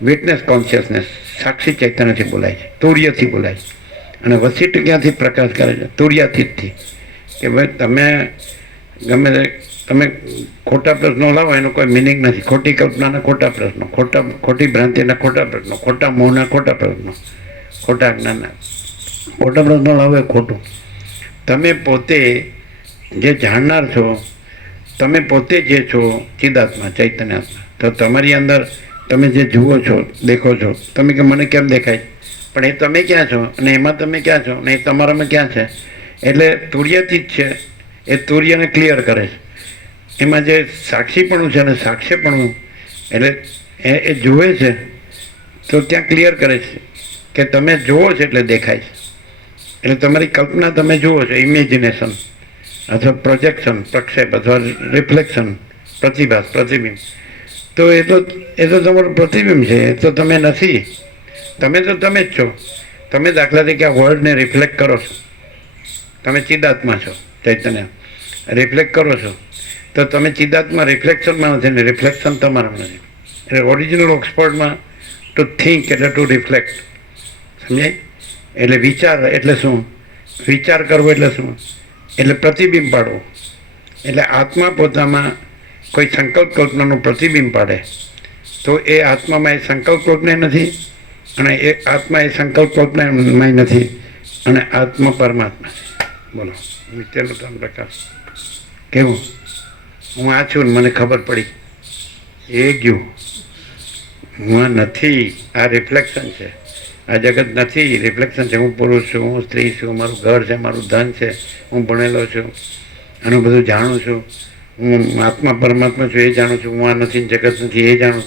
વિટનેસ કોન્શિયસનેસ, સાક્ષી ચૈતન્યથી બોલાય છે, તુર્યથી બોલાય છે. અને વસિષ્ઠ ક્યાંથી પ્રકાશ કરે છે? તુર્યાતીતથી. કે ભાઈ તમે ગમે તમે ખોટા પ્રશ્નો લાવો એનો કોઈ મિનિંગ નથી. ખોટી કલ્પનાના ખોટા પ્રશ્નો, ખોટી ભ્રાંતિના ખોટા પ્રશ્નો, ખોટા મોહના ખોટા પ્રશ્નો, ખોટા જ્ઞાનના ખોટા પ્રશ્નો લાવો એ ખોટું. તમે પોતે જે જાણનાર છો, તમે પોતે જે છો ચિદાત્મા, ચૈતન્યાત્મા, તો તમારી અંદર તમે જે જુઓ છો, દેખો છો, તમે કે મને કેમ દેખાય, પણ એ તમે ક્યાં છો, અને એમાં તમે ક્યાં છો, અને એ તમારામાં ક્યાં છે? એટલે તુર્યાતીત છે, એ તુર્યને ક્લિયર કરે છે. એમાં જે સાક્ષીપણું છે ને સાક્ષ્યપણું, એટલે એ જુએ છે તો ત્યાં ક્લિયર કરે છે કે તમે જુઓ છો એટલે દેખાય છે. એટલે તમારી કલ્પના તમે જુઓ છો, ઇમેજિનેશન અથવા પ્રોજેક્શન, પ્રક્ષેપ અથવા રિફ્લેક્શન, પ્રતિભાસ, પ્રતિબિંબ, તો એ તો તમારું પ્રતિબિંબ છે, એ તો તમે નથી. તમે તો તમે જ છો. તમે દાખલા તરીકે આ વર્લ્ડને રિફ્લેક્ટ કરો છો, તમે ચિદાત્મા છો, ચૈતન્ય રિફ્લેક્ટ કરો છો, તો તમે ચિદાત્મા રિફ્લેક્શનમાં નથી ને રિફ્લેક્શન તમારામાં નથી. એટલે ઓરિજિનલ ઓક્સફર્ડમાં ટુ થિંક એટલે ટુ રિફ્લેક્ટ, સમજાય? એટલે વિચાર એટલે શું? વિચાર કરવો એટલે શું? એટલે પ્રતિબિંબ પાડવું. એટલે આત્મા પોતામાં કોઈ સંકલ્પ કલ્પનાનું પ્રતિબિંબ પાડે તો એ આત્મામાં એ સંકલ્પ કલ્પના નથી, અને એ આત્મા એ સંકલ્પ કલ્પનામાં નથી, અને આત્મા પરમાત્મા છે. બોલો નિત્યનો તમ પ્રકાશ કેવું? હું આ છું ને મને ખબર પડી, એ ગયું. હું આ નથી, આ રિફ્લેક્શન છે. આ જગત નથી, રિફ્લેક્શન છે. હું પુરુષ છું, હું સ્ત્રી છું, મારું ઘર છે, મારું ધન છે, હું ભણેલો છું, આનું બધું જાણું છું, હું આત્મા પરમાત્મા છું એ જાણું છું, હું આ નથી, જગત નથી એ જાણું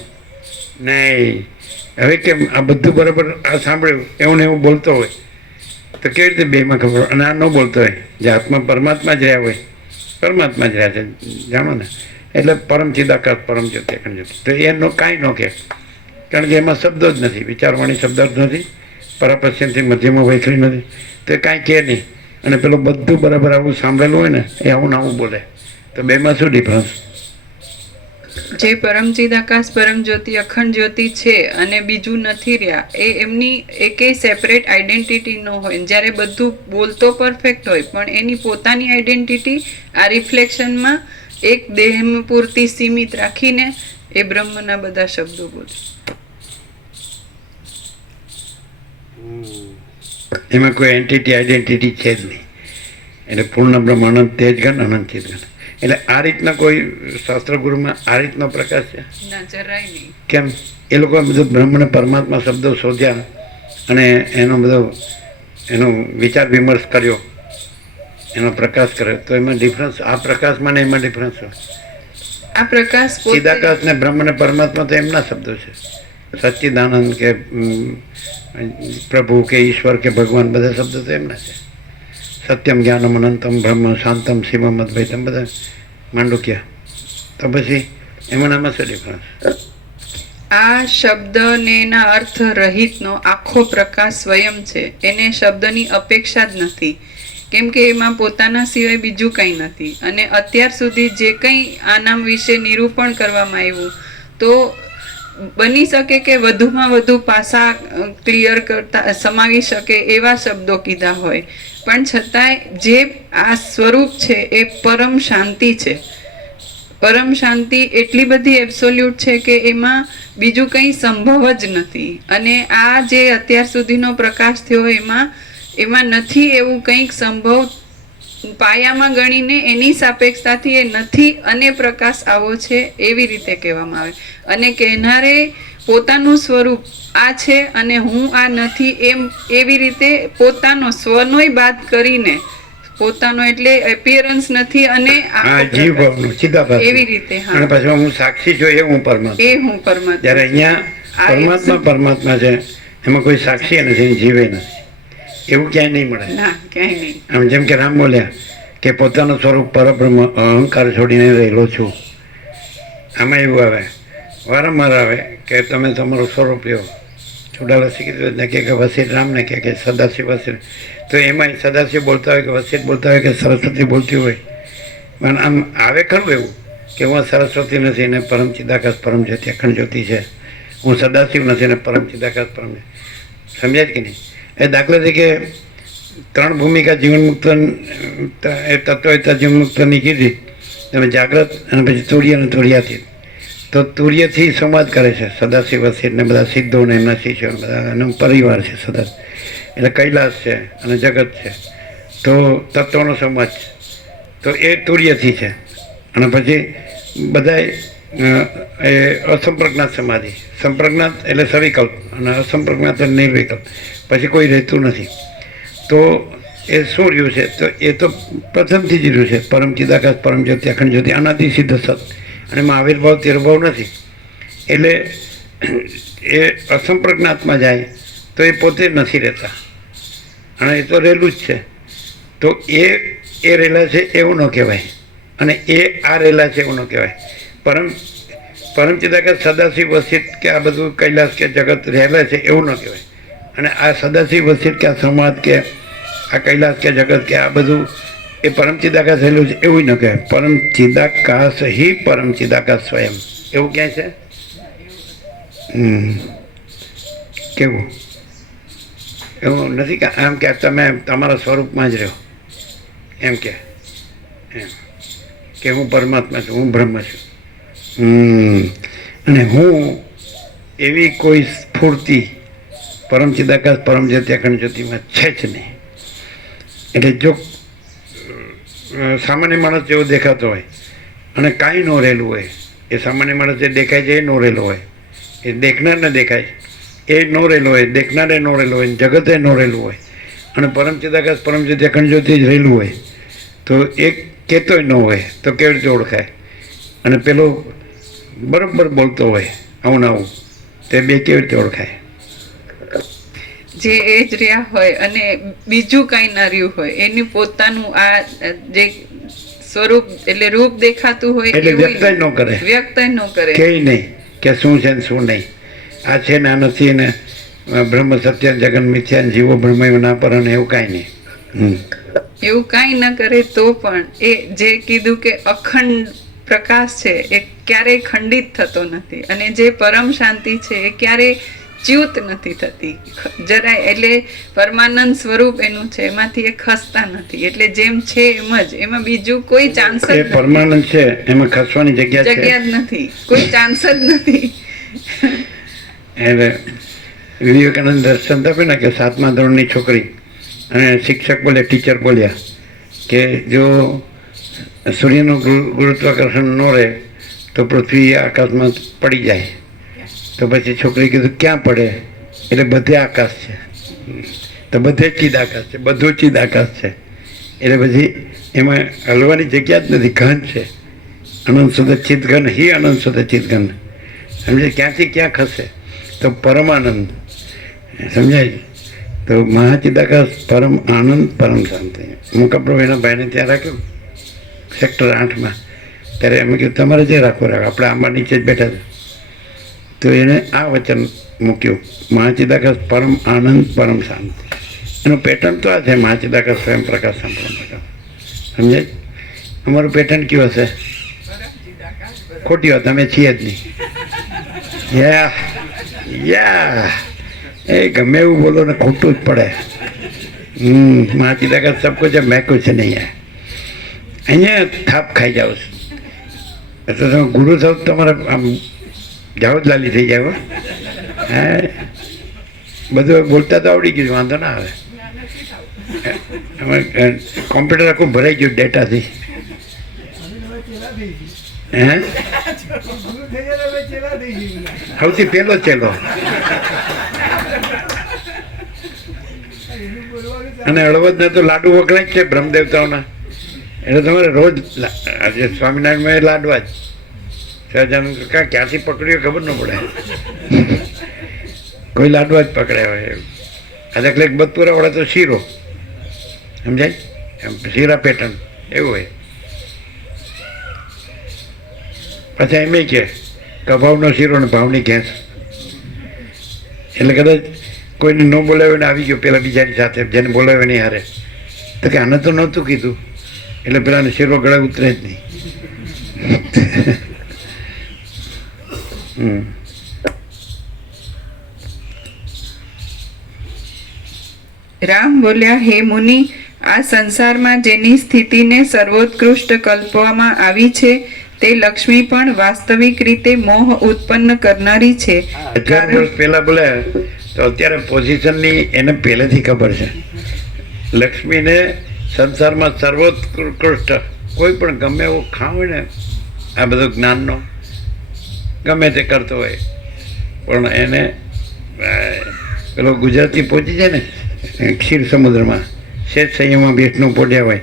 નહીં. હવે કેમ આ બધું બરાબર આ સાંભળ્યું એવું ને એવું બોલતો હોય તો કેવી રીતે બેમાં ખબર? અને આ ન બોલતો હોય, જે આત્મા પરમાત્મા જ રહ્યા હોય, પરમાત્મા જ રહ્યા છે, જાણો ને. એટલે પરમ ચિદાકાશ, પરમ જ્યોતિ, અખંડ જ્યોતિ, તો એનો કાંઈ ન કહે, કારણ કે એમાં શબ્દો જ નથી, વિચારવાણી શબ્દ જ નથી, પરાપશ્યમથી મધ્યમાં વૈખરી નથી, તો એ કાંઈ કહે નહીં. અને પેલું બધું બરાબર આવું સાંભળેલું હોય ને એ આવું ને આવું બોલે, તો બેમાં શું ડિફરન્સ? જે પરમચિદ આકાશ પરમ જ્યોતિ અખંડ જ્યોતિ છે અને બીજું નથી રહ્યા, એ એમની એકેય સેપરેટ આઈડેન્ટિટી ન હોય. જ્યારે બધું બોલતો પરફેક્ટ હોય પણ એની પોતાની આઈડેન્ટિટી આ રિફ્લેક્શનમાં એક દેહ પૂરતી સીમિત રાખીને એ બ્રહ્મના બધા શબ્દો બોલે. એમાં કોઈ એન્ટિટી આઈડેન્ટિટી છે જ નહીં. એટલે પૂર્ણ બ્રહ્મ અનંત તેજ ગણ અનંત ચિત ગણ. એટલે આ રીતના કોઈ શાસ્ત્રગુરુમાં આ રીતનો પ્રકાશ છે ના, જરાય નહીં. કેમ? એ લોકો બધું બ્રહ્મ ને પરમાત્મા શબ્દો શોધ્યા અને એનો વિચાર વિમર્શ કર્યો, એનો પ્રકાશ કર્યો, તો એમાં ડિફરન્સ આ પ્રકાશમાં ને એમાં ડિફરન્સ હોય. આ પ્રકાશ પોતે ચિદાકાશ ને બ્રહ્મ ને પરમાત્મા તો એમના શબ્દો છે. સચ્ચિદાનંદ કે પ્રભુ કે ઈશ્વર કે ભગવાન બધા શબ્દો તો એમના છે. સત્યમ જ્ઞાનમ અનંતમ બ્રહ્મ શાંતમ શિવમ અદ્વૈતમ બધા માંડુક્યા. તો પછી એમાં શું ડિફરન્સ? આ શબ્દ ને એના અર્થ રહિતનો આખો પ્રકાશ સ્વયં છે. એને શબ્દની અપેક્ષા જ નથી, કેમ કે એમાં પોતાના સિવાય બીજું કંઈ નથી. અને અત્યાર સુધી જે કંઈ આના વિશે નિરૂપણ કરવામાં આવ્યું, તો બની શકે કે વધુમાં વધુ પાસા ક્લિયર કરતા સમાવી શકે એવા શબ્દો કીધા હોય, પણ છતાંય જે આ સ્વરૂપ છે એ પરમ શાંતિ છે. પરમ શાંતિ એટલી બધી એબ્સોલ્યુટ છે કે એમાં બીજું કંઈ સંભવ જ નથી. અને આ જે અત્યાર સુધીનો પ્રકાશ થયો એમાં નથી એવું કંઈક સંભવ. પાયામાં ગણીને એની સાપેક્ષતાથી એ નથી અને પ્રકાશ આવો છે એવી રીતે કહેવામાં આવે. અને કહેનારે પોતાનું સ્વરૂપ આ છે અને હું આ નથી એમ એવી રીતે પોતાનો સ્વનોય બાદ કરીને પોતાનો એટલે એપિયરન્સ નથી અને જીવ ભાવનો ચિદાભાસ એવી રીતે. અને પછી હું સાક્ષી છું એ હું પરમાત્મા. એ હું પરમાત્મા. જ્યારે અહીંયા પરમાત્મા છે, એમાં કોઈ સાક્ષી નથી, જીવે નથી. એવું ક્યાંય નહીં મળે. ના, ક્યાંય નહીં. આમ જેમ કે રામ બોલ્યા કે પોતાનું સ્વરૂપ પરબ્રહ્મ અહંકાર છોડીને રહેલો છું. આમાં એવું આવે, વારંવાર આવે કે તમે તમારું સ્વરૂપ લ્યો. ચુડાલા શ્રીકૃષ્ણ કહે કે વસિત રામને કહે કે સદાશિવ વસિત. તો એમાં સદાશિવ બોલતા હોય કે વસિત બોલતા હોય કે સરસ્વતી બોલતી હોય, પણ આમ આવે ખરું એવું કે હું સરસ્વતી નથી ને પરમ ચિદાકાશ પરમ જ્યોતિ અખંડ જ્યોતિ છે, હું સદાશિવ નથી ને પરમ ચિદાકાશ પરમ. સમજાય કે નહીં? એ દાખલા તરીકે 3 ભૂમિકા જીવનમુક્ત એ તત્વતા જીવનમુક્તની કીધી. તમે જાગ્રત અને પછી તુર્ય અને તુર્યાથી. તો તુર્યથી સંવાદ કરે છે સદાશિવ વસિત ને બધા સિદ્ધો ને એમના શિષ્યો બધા એનો પરિવાર છે સદા. એટલે કૈલાસ છે અને જગત છે, તો તત્વનો સંવાદ છે. તો એ તુર્યથી છે. અને પછી બધા એ અસંપ્રજ્ઞાત સમાધિ. સંપ્રજ્ઞાત એટલે સવિકલ્પ અને અસંપ્રજ્ઞાત એટલે નિર્વિકલ્પ. પછી કોઈ રહેતું નથી. તો એ શું રહ્યું છે? તો એ તો પ્રથમથી જ રહ્યું છે. પરમ ચિદાકાશ પરમ જ્યોતિ અખંડ જ્યોતિ અનાદિ સિદ્ધ સત. અને એમાં આવિર્ભાવ તિર્ભાવ નથી. એટલે એ અસંપ્રજ્ઞાતમાં જાય તો એ પોતે નથી રહેતા અને એ તો રહેલું જ છે. તો એ રહેલા છે એવું ન કહેવાય અને એ આ રહેલા છે એવું ન કહેવાય. પરમ ચિદાકાશ સદાશિવ વસિત કે આ બધું કૈલાસ કે જગત રહેલા છે એવું ન કહેવાય. અને આ સદાશિવ વસિત કે આ સંવાદ કે આ કૈલાસ કે જગત કે આ બધું એ પરમ ચિદાકાશ રહેલું છે એવું ન કહેવાય. પરમ ચિદાકાશ હિ પરમ ચિદાકાશ સ્વયં. એવું ક્યાંય છે? કેવું? એવું નથી કે આમ કે તમે તમારા સ્વરૂપમાં જ રહો એમ કે હું પરમાત્મા છું, હું બ્રહ્મ છું. અને હું એવી કોઈ સ્ફૂર્તિ પરમ ચિદાકાશ પરમ જ્યોતિ અખંડ જ્યોતિમાં છે જ નહીં. એટલે જો સામાન્ય માણસ જેવો દેખાતો હોય અને કાંઈ ન રહેલું હોય, એ સામાન્ય માણસ જે દેખાય છે એ ન રહેલો હોય, એ દેખનારને દેખાય એ ન રહેલો હોય, દેખનારે ન રહેલો હોય, જગતે ન રહેલું હોય, અને પરમ ચિદાકાશ પરમ જ્યોતિ અખંડ જ્યોતિ જ રહેલું હોય, તો એ કહેતોય ન હોય તો કેવી રીતે ઓળખાય? અને પેલો બરાબર બોલતો હોય આવું આવું, તે બે કેવી રીતે ઓળખાય? જે એ જ રહ્યા હોય અને બીજું કાંઈ ના રહ્યું હોય, એની પોતાનું આ જે સ્વરૂપ એટલે રૂપ દેખાતું હોય એટલે વ્યક્ત ન કરે, વ્યક્ત ન કરે, કે નહીં કે શું છે ને શું નહીં, આ છે ને આ નથી ને બ્રહ્મ સત્ય જગન મિથ્યા જીવો બ્રહ્મ ના પર અને એવું કાંઈ નહીં. એવું કાંઈ ન કરે તો પણ એ જે કીધું કે અખંડ પ્રકાશ છે એ ક્યારેય ખંડિત થતો નથી, અને જે પરમ શાંતિ છે એ ક્યારેય ચ્યુત નથી થતી જરાય. એટલે પરમાનંદ સ્વરૂપ એનું છે, એમાંથી એ ખસતા નથી. એટલે જેમ છે એમ જ, એમાં બીજું કોઈ ચાન્સ જ એ નથી. પરમાનંદ છે, એમાં ખસવાની જગ્યા છે જગ્યા જ નથી, કોઈ ચાન્સ જ નથી. એટલે વિવેકાનંદ દર્શન આપે ને કે 7મા ધોરણની છોકરી અને શિક્ષક બોલે, ટીચર બોલ્યા કે જો સૂર્યનું ગુરુત્વાકર્ષણ ન રહે તો પૃથ્વી આકાશમાં પડી જાય. તો પછી છોકરી કીધું ક્યાં પડે? એટલે બધે આકાશ છે. તો બધે ચીદ આકાશ છે, બધું ચીદ આકાશ છે. એટલે પછી એમાં હલવાની જગ્યા જ નથી, ઘન છે. અનંત સુધ ચિત ઘન હિ અનંત સુધ ચિત ઘન. સમજે ક્યાંથી ક્યાં ખસે? તો પરમાનંદ. સમજાય? તો મહાચિદાકાશ, પરમ આનંદ, પરમ શાંતિ. મુકાપ્રભુ એના ભાઈને ત્યાં રાખ્યું સેક્ટર 8માં. ત્યારે એમ કીધું તમારે જે રાખો આપણે આંબા નીચે જ બેઠા હતા. તો એને આ વચન મૂક્યું, મહાચિદાકાશ પરમ આનંદ પરમ શાંતિ. એનું પેટર્ન તો આ છે, મહાચિદાકાશ સ્વયં પ્રકાશ સંપૂર્ણ. સમજાય? અમારું પેટર્ન કયું હશે? ખોટી વાત, અમે છીએ જ નહીં. યા એ ગમે એવું બોલો ને ખોટું જ પડે. મહાચિદાકાશ સબ કુછ મેં કુછ નહીં. અહીંયા થાપ ખાઈ જાઓ છો. એટલે તમે ગુરુ સાહેબ તમારે આમ જાઓ જ લાલી થઈ જાય. હે બધું બોલતા તો આવડી ગયું, વાંધો ના આવે. કોમ્પ્યુટર આખું ભરાઈ ગયું ડેટાથી. હે સૌથી પહેલો ચેલો. અને હળવદના તો લાડુ વખણાય જ છે બ્રહ્મદેવતાઓના. એટલે તમારે રોજ આજે સ્વામિનારાયણમાં લાડવા જ. સહજાનંદ ક્યાંથી પકડ્યો ખબર ન પડે, કોઈ લાડવા જ પકડ્યા હોય. આજે એટલે બદપુરા વાળા તો શીરો. સમજાય? એમ શીરા પેટર્ન એવું હોય. પછી એમ કે કભાવનો શીરો ને ભાવની ઘેંસ. એટલે કદાચ કોઈને ન બોલાવ્યો ને આવી ગયો પેલા બીજાની સાથે, જેને બોલાવ્યો નહીં હારે, તો કે આને તો નહોતું કીધું. એટલે પેલાને શીરો ગળા ઉતરે જ નહીં. રામ બોલ્યા, હે મુનિ, આ સંસારમાં જેની સ્થિતિને સર્વોત્કૃષ્ટ કલ્પવામાં આવી છે તે લક્ષ્મી પણ વાસ્તવિક રીતે મોહ ઉત્પન્ન કરનારી છે. 1000 વર્ષ પહેલા બોલ્યા તો અત્યારે પોઝિશનની એને પહેલેથી ખબર છે. લક્ષ્મીને સંસારમાં સર્વોત્કૃષ્ટ કોઈ પણ ગમે એવો ખાવ હોય ને, આ બધો જ્ઞાનનો ગમે તે કરતો હોય, પણ એને પેલો ગુજરાતી પહોંચી જાય ને ક્ષીર સમુદ્રમાં, શેષ સંયમમાં બેઠનું પોઢ્યા હોય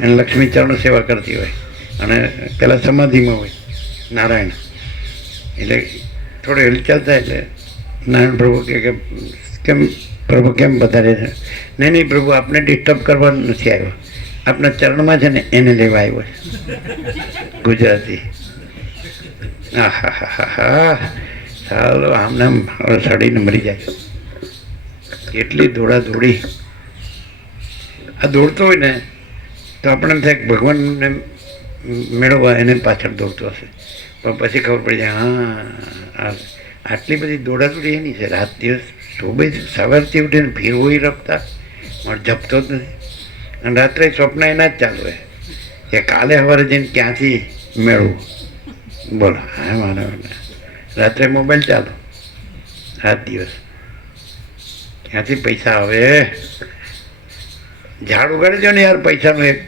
અને લક્ષ્મી ચરણ સેવા કરતી હોય, અને પેલા સમાધિમાં હોય નારાયણ. એટલે થોડો હિલચાલ થાય એટલે નારાયણ પ્રભુ કે કેમ પ્રભુ કેમ વધારે છે? નહીં પ્રભુ, આપને ડિસ્ટર્બ કરવા નથી આવ્યો, આપના ચરણમાં છે ને એને લેવા આવ્યો છે. ગુજરાતી. હા હા હા હા ચાલો આમને સડીને મરી જાય. એટલી દોડાદોડી. આ દોડતો હોય ને તો આપણને થાય કે ભગવાનને મેળવવા એને પાછળ દોડતો હશે, પણ પછી ખબર પડી જાય હા આટલી બધી દોડાદોડી એની છે. રાત દિવસ શોભે સવારથી ઉઠીને ફીરવોય રખતા, પણ જપતો જ નથી. અને રાત્રે સ્વપ્ન એના જ ચાલુ હોય કે કાલે સવારે જઈને ક્યાંથી મેળવું. બોલો હા માનો રાત્રે મોબાઈલ ચાલો, રાત દિવસ ક્યાંથી પૈસા આવે? ઝાડ ઉગાડી દો ને યાર પૈસાનું એક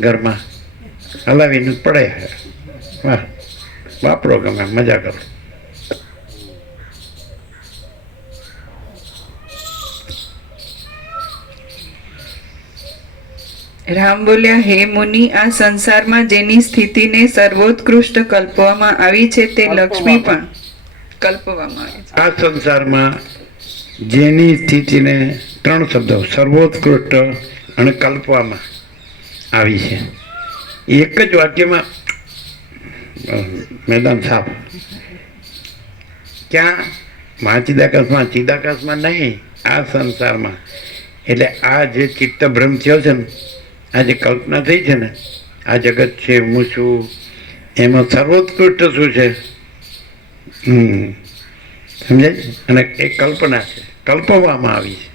ઘરમાં, હલાવીને પડે. વાહ વાપરો, ગમે મજા કરો. રામ બોલ્યા, હે મુનિ, આ સંસારમાં જેની સ્થિતિને સર્વોત્કૃષ્ટ કલ્પવામાં આવી છે તે લક્ષ્મી પણ કલ્પવામાં આવી છે. આ સંસારમાં જેની સ્થિતિને 3 શબ્દો સર્વોત્કૃષ્ટ અને કલ્પવામાં આવી છે. એક જ વાક્યમાં મેદાન સાફ. ક્યાં? મહાચિદાકાશમાં, ચિદાકાશમાં નહીં, આ સંસારમાં. એટલે આ જે ચિત્તભ્રમ થયો છે ને, આ જે કલ્પના થઈ છે ને, આ જગત છે, હું છું, એમાં સર્વોત્કૃષ્ટ શું છે? સમજાય? અને એ કલ્પના છે, કલ્પવામાં આવી છે.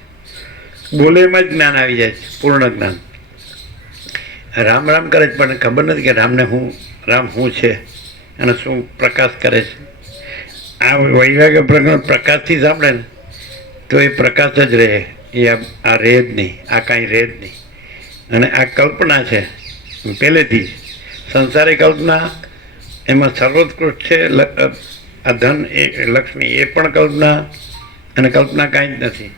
બોલે એમાં જ જ્ઞાન આવી જાય છે, પૂર્ણ જ્ઞાન. રામ રામ કરે છે પણ ખબર નથી કે રામ શું છે અને શું પ્રકાશ કરે છે. આ વૈરાગ્ય પ્રકરણ પ્રકાશથી સાંભળે ને તો એ પ્રકાશ જ રહે, એ આ રહે જ નહીં, આ કાંઈ રહે જ નહીં. અને આ કલ્પના છે પહેલેથી સંસારી કલ્પના, એમાં સર્વોત્કૃષ્ટ છે આ ધન એ લક્ષ્મી, એ પણ કલ્પના, અને કલ્પના કાંઈ જ નથી.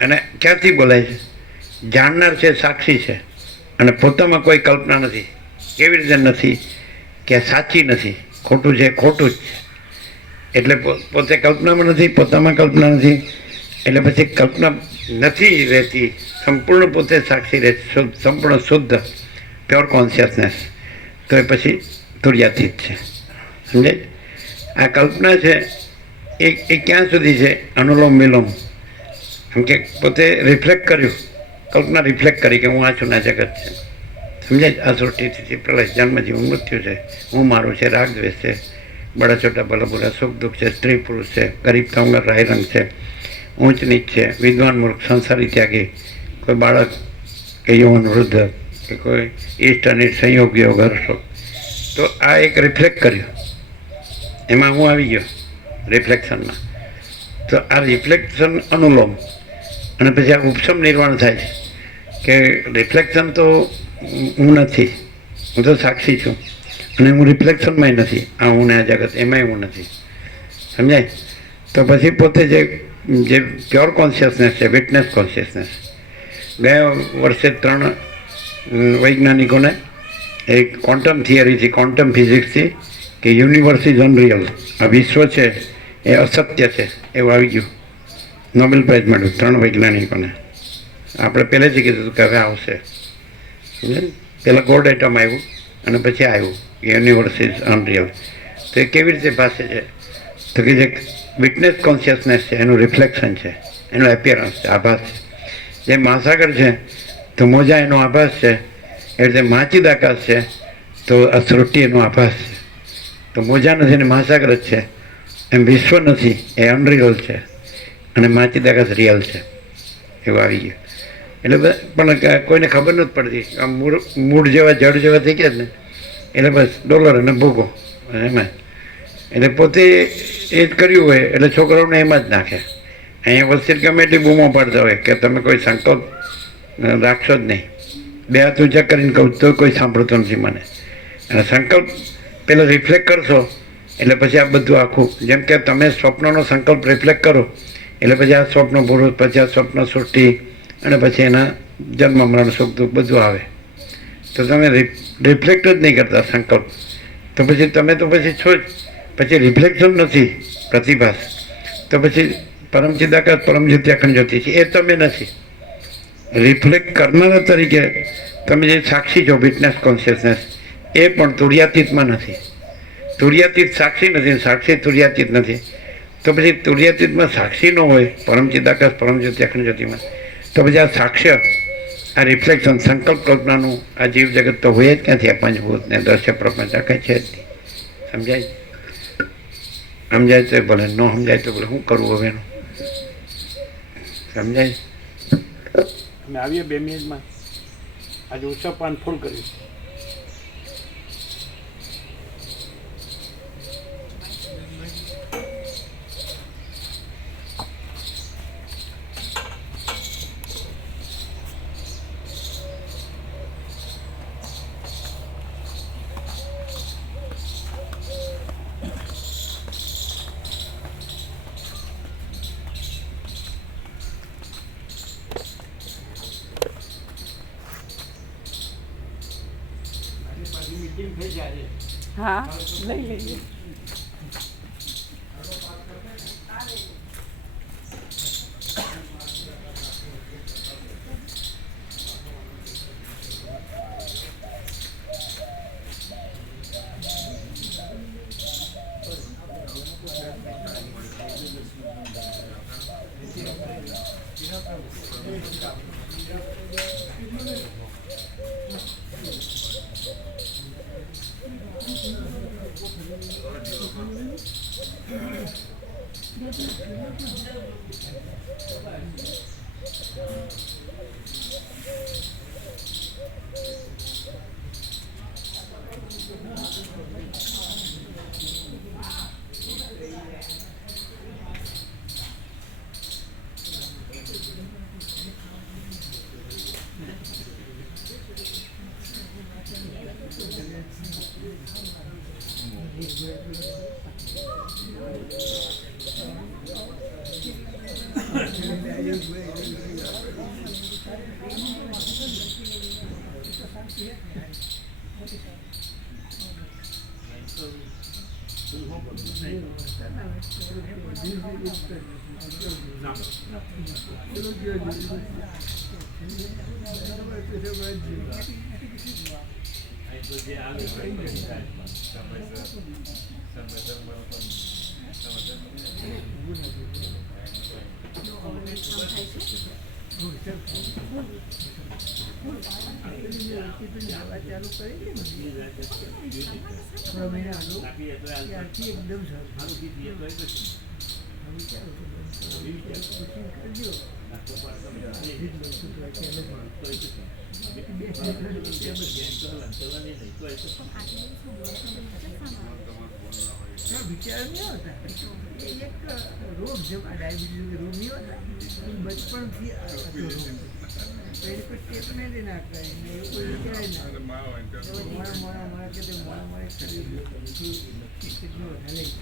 અને ક્યાંથી બોલાય છે? જાણનાર છે, સાક્ષી છે, અને પોતામાં કોઈ કલ્પના નથી. કેવી રીતે નથી? કે સાચી નથી, ખોટું છે ખોટું જ છે. એટલે પોતે કલ્પનામાં નથી, પોતામાં કલ્પના નથી, એટલે પછી કલ્પના નથી રહેતી. સંપૂર્ણ પોતે સાક્ષી રહે, સંપૂર્ણ શુદ્ધ પ્યોર કોન્શિયસનેસ. તો એ પછી તુર્યાતીત છે. સમજાય? આ કલ્પના છે એ ક્યાં સુધી છે? અનુલોમ વિલોમ. એમ કે પોતે રિફ્લેક્ટ કર્યું, કલ્પના રિફ્લેક્ટ કરી કે હું આ છું, ના જગત છે. સમજાય? આ સૃષ્ટિથી પ્રલય, જન્મ, જીવન, મૃત્યુ છે, હું મારું છે, રાગ દ્વેષ છે, બડા છોટા ભલા બુરા, સુખ દુઃખ છે, સ્ત્રી પુરુષ છે, ગરીબ તંગર રાય રંગ છે, ઊંચ નીચ છે, વિદ્વાન મૂર્ખ, સંસારી ત્યાગી, કોઈ બાળક કે યુવાન વૃદ્ધ કે કોઈ ઈષ્ટ અનિષ્ટ સંયોગ યોગ હર્ષો. તો આ એક રિફ્લેક્ટ કર્યું, એમાં હું આવી ગયો રિફ્લેક્શનમાં. તો આ રિફ્લેક્શન અનુલોમ, અને પછી આ ઉપસમ નિર્વાણ થાય છે કે રિફ્લેક્શન તો હું નથી, હું તો સાક્ષી છું, અને હું રિફ્લેક્શનમાં નથી, આ હું ને આ જગત એમાંય હું નથી. સમજાય? તો પછી પોતે જે પ્યોર કોન્શિયસનેસ છે, વિટનેસ કોન્શિયસનેસ. ગયા વર્ષે 3 વૈજ્ઞાનિકોને એક ક્વોન્ટમ થિયરીથી, ક્વોન્ટમ ફિઝિક્સથી કે યુનિવર્સ ઇઝ અનરિયલ, આ વિશ્વ છે એ અસત્ય છે એવું આવી ગયું. નોબેલ પ્રાઇઝ મળ્યું 3 વૈજ્ઞાનિકોને. આપણે પહેલેથી કીધું હતું કે હવે આવશે. પહેલાં ગોડ એટમ આવ્યું અને પછી આવ્યું યુનિવર્સ ઇઝ અનરિયલ. તો એ કેવી રીતે પાસે છે? તો કે જે વિટનેસ કોન્શિયસનેસ છે એનું રિફ્લેક્શન છે, એનું એપિયરન્સ છે, આભાસ છે. જે મહાસાગર છે તો મોજા એનો આભાસ છે, એ રીતે માચિદ આકાશ છે તો આ સૃષ્ટિ એનો આભાસ છે. તો મોજા નથી ને મહાસાગર જ છે, એમ વિશ્વ નથી, એ અનરિયલ છે, અને માચિદ આકાશ રિયલ છે. એવું આવી ગયું. એટલે પણ કોઈને ખબર નથી પડતી. આમ મૂળ જેવા જળ જેવા થઈ ગયા ને, એટલે બસ ડોલર અને ભૂકો એમાં. એટલે પોતે એ જ કર્યું હોય એટલે છોકરાઓને એમાં જ નાખે. અહીંયા વસ્તી ગમે એટલી બૂમો પાડતા હોય કે તમે કોઈ સંકલ્પ રાખશો જ નહીં. 2 હાથ ઊંચા કરીને કહું તો કોઈ સાંભળતું નથી મને. અને સંકલ્પ પહેલાં રિફ્લેક્ટ કરશો એટલે પછી આ બધું આખું, જેમ કે તમે સ્વપ્નનો સંકલ્પ રિફ્લેક્ટ કરો એટલે પછી આ સ્વપ્ન પુરુષ, પછી આ સ્વપ્ન સૃષ્ટિ, અને પછી એના જન્મ મરણ સુખ દુઃખ બધું આવે. તો તમે રિફ્લેક્ટ જ નહીં કરતા સંકલ્પ, તો પછી તમે તો પછી છો જ. પછી રિફ્લેક્શન નથી, પ્રતિભાસ. તો પછી પરમચિદાકાશ પરમજ્યોતિ અખંડ જ્યોતિ છે એ તમે નથી. રિફ્લેક્ટ કરનારા તરીકે તમે જે સાક્ષી છો, વિટનેસ કોન્શિયસનેસ, એ પણ તુર્યાતીતમાં નથી. તુર્યાતીત સાક્ષી નથી, સાક્ષી તુર્યાતીત નથી. તો પછી તુર્યાતીતમાં સાક્ષી ન હોય પરમચિદાકાશ પરમજ્યોતિ અખંડ જ્યોતિમાં, તો પછી આ સાક્ષ્ય, આ રિફ્લેક્શન, સંકલ્પ કલ્પનાનું આ જીવ જગત તો હોય જ ક્યાંથી? આ પંચભૂત ને દ્રશ્ય પ્રપંચ આ કંઈ છે જ નહીં. સમજાય? સમજાય તો ભલે, ન સમજાય તો ભલે, શું કરવું હવે એનું? સમજાય? અમે આવીએ 2 મિનિટમાં. આજે ઉત્સવ પાન ફૂલ કર્યું. હા, લઈ લઈએ. વિચાર નહીં આવતા એ એક રોગ જેમ આ ડાયાબિટીસ રોગ નહીં હોતા બચપણથી હતો રોગ પછી કોઈ ટેપ નહીં લઈને આપતા એને એવું કોઈ વિચારે ના મોડા કે તે મોડા કરી કેટલું વધારે લઈ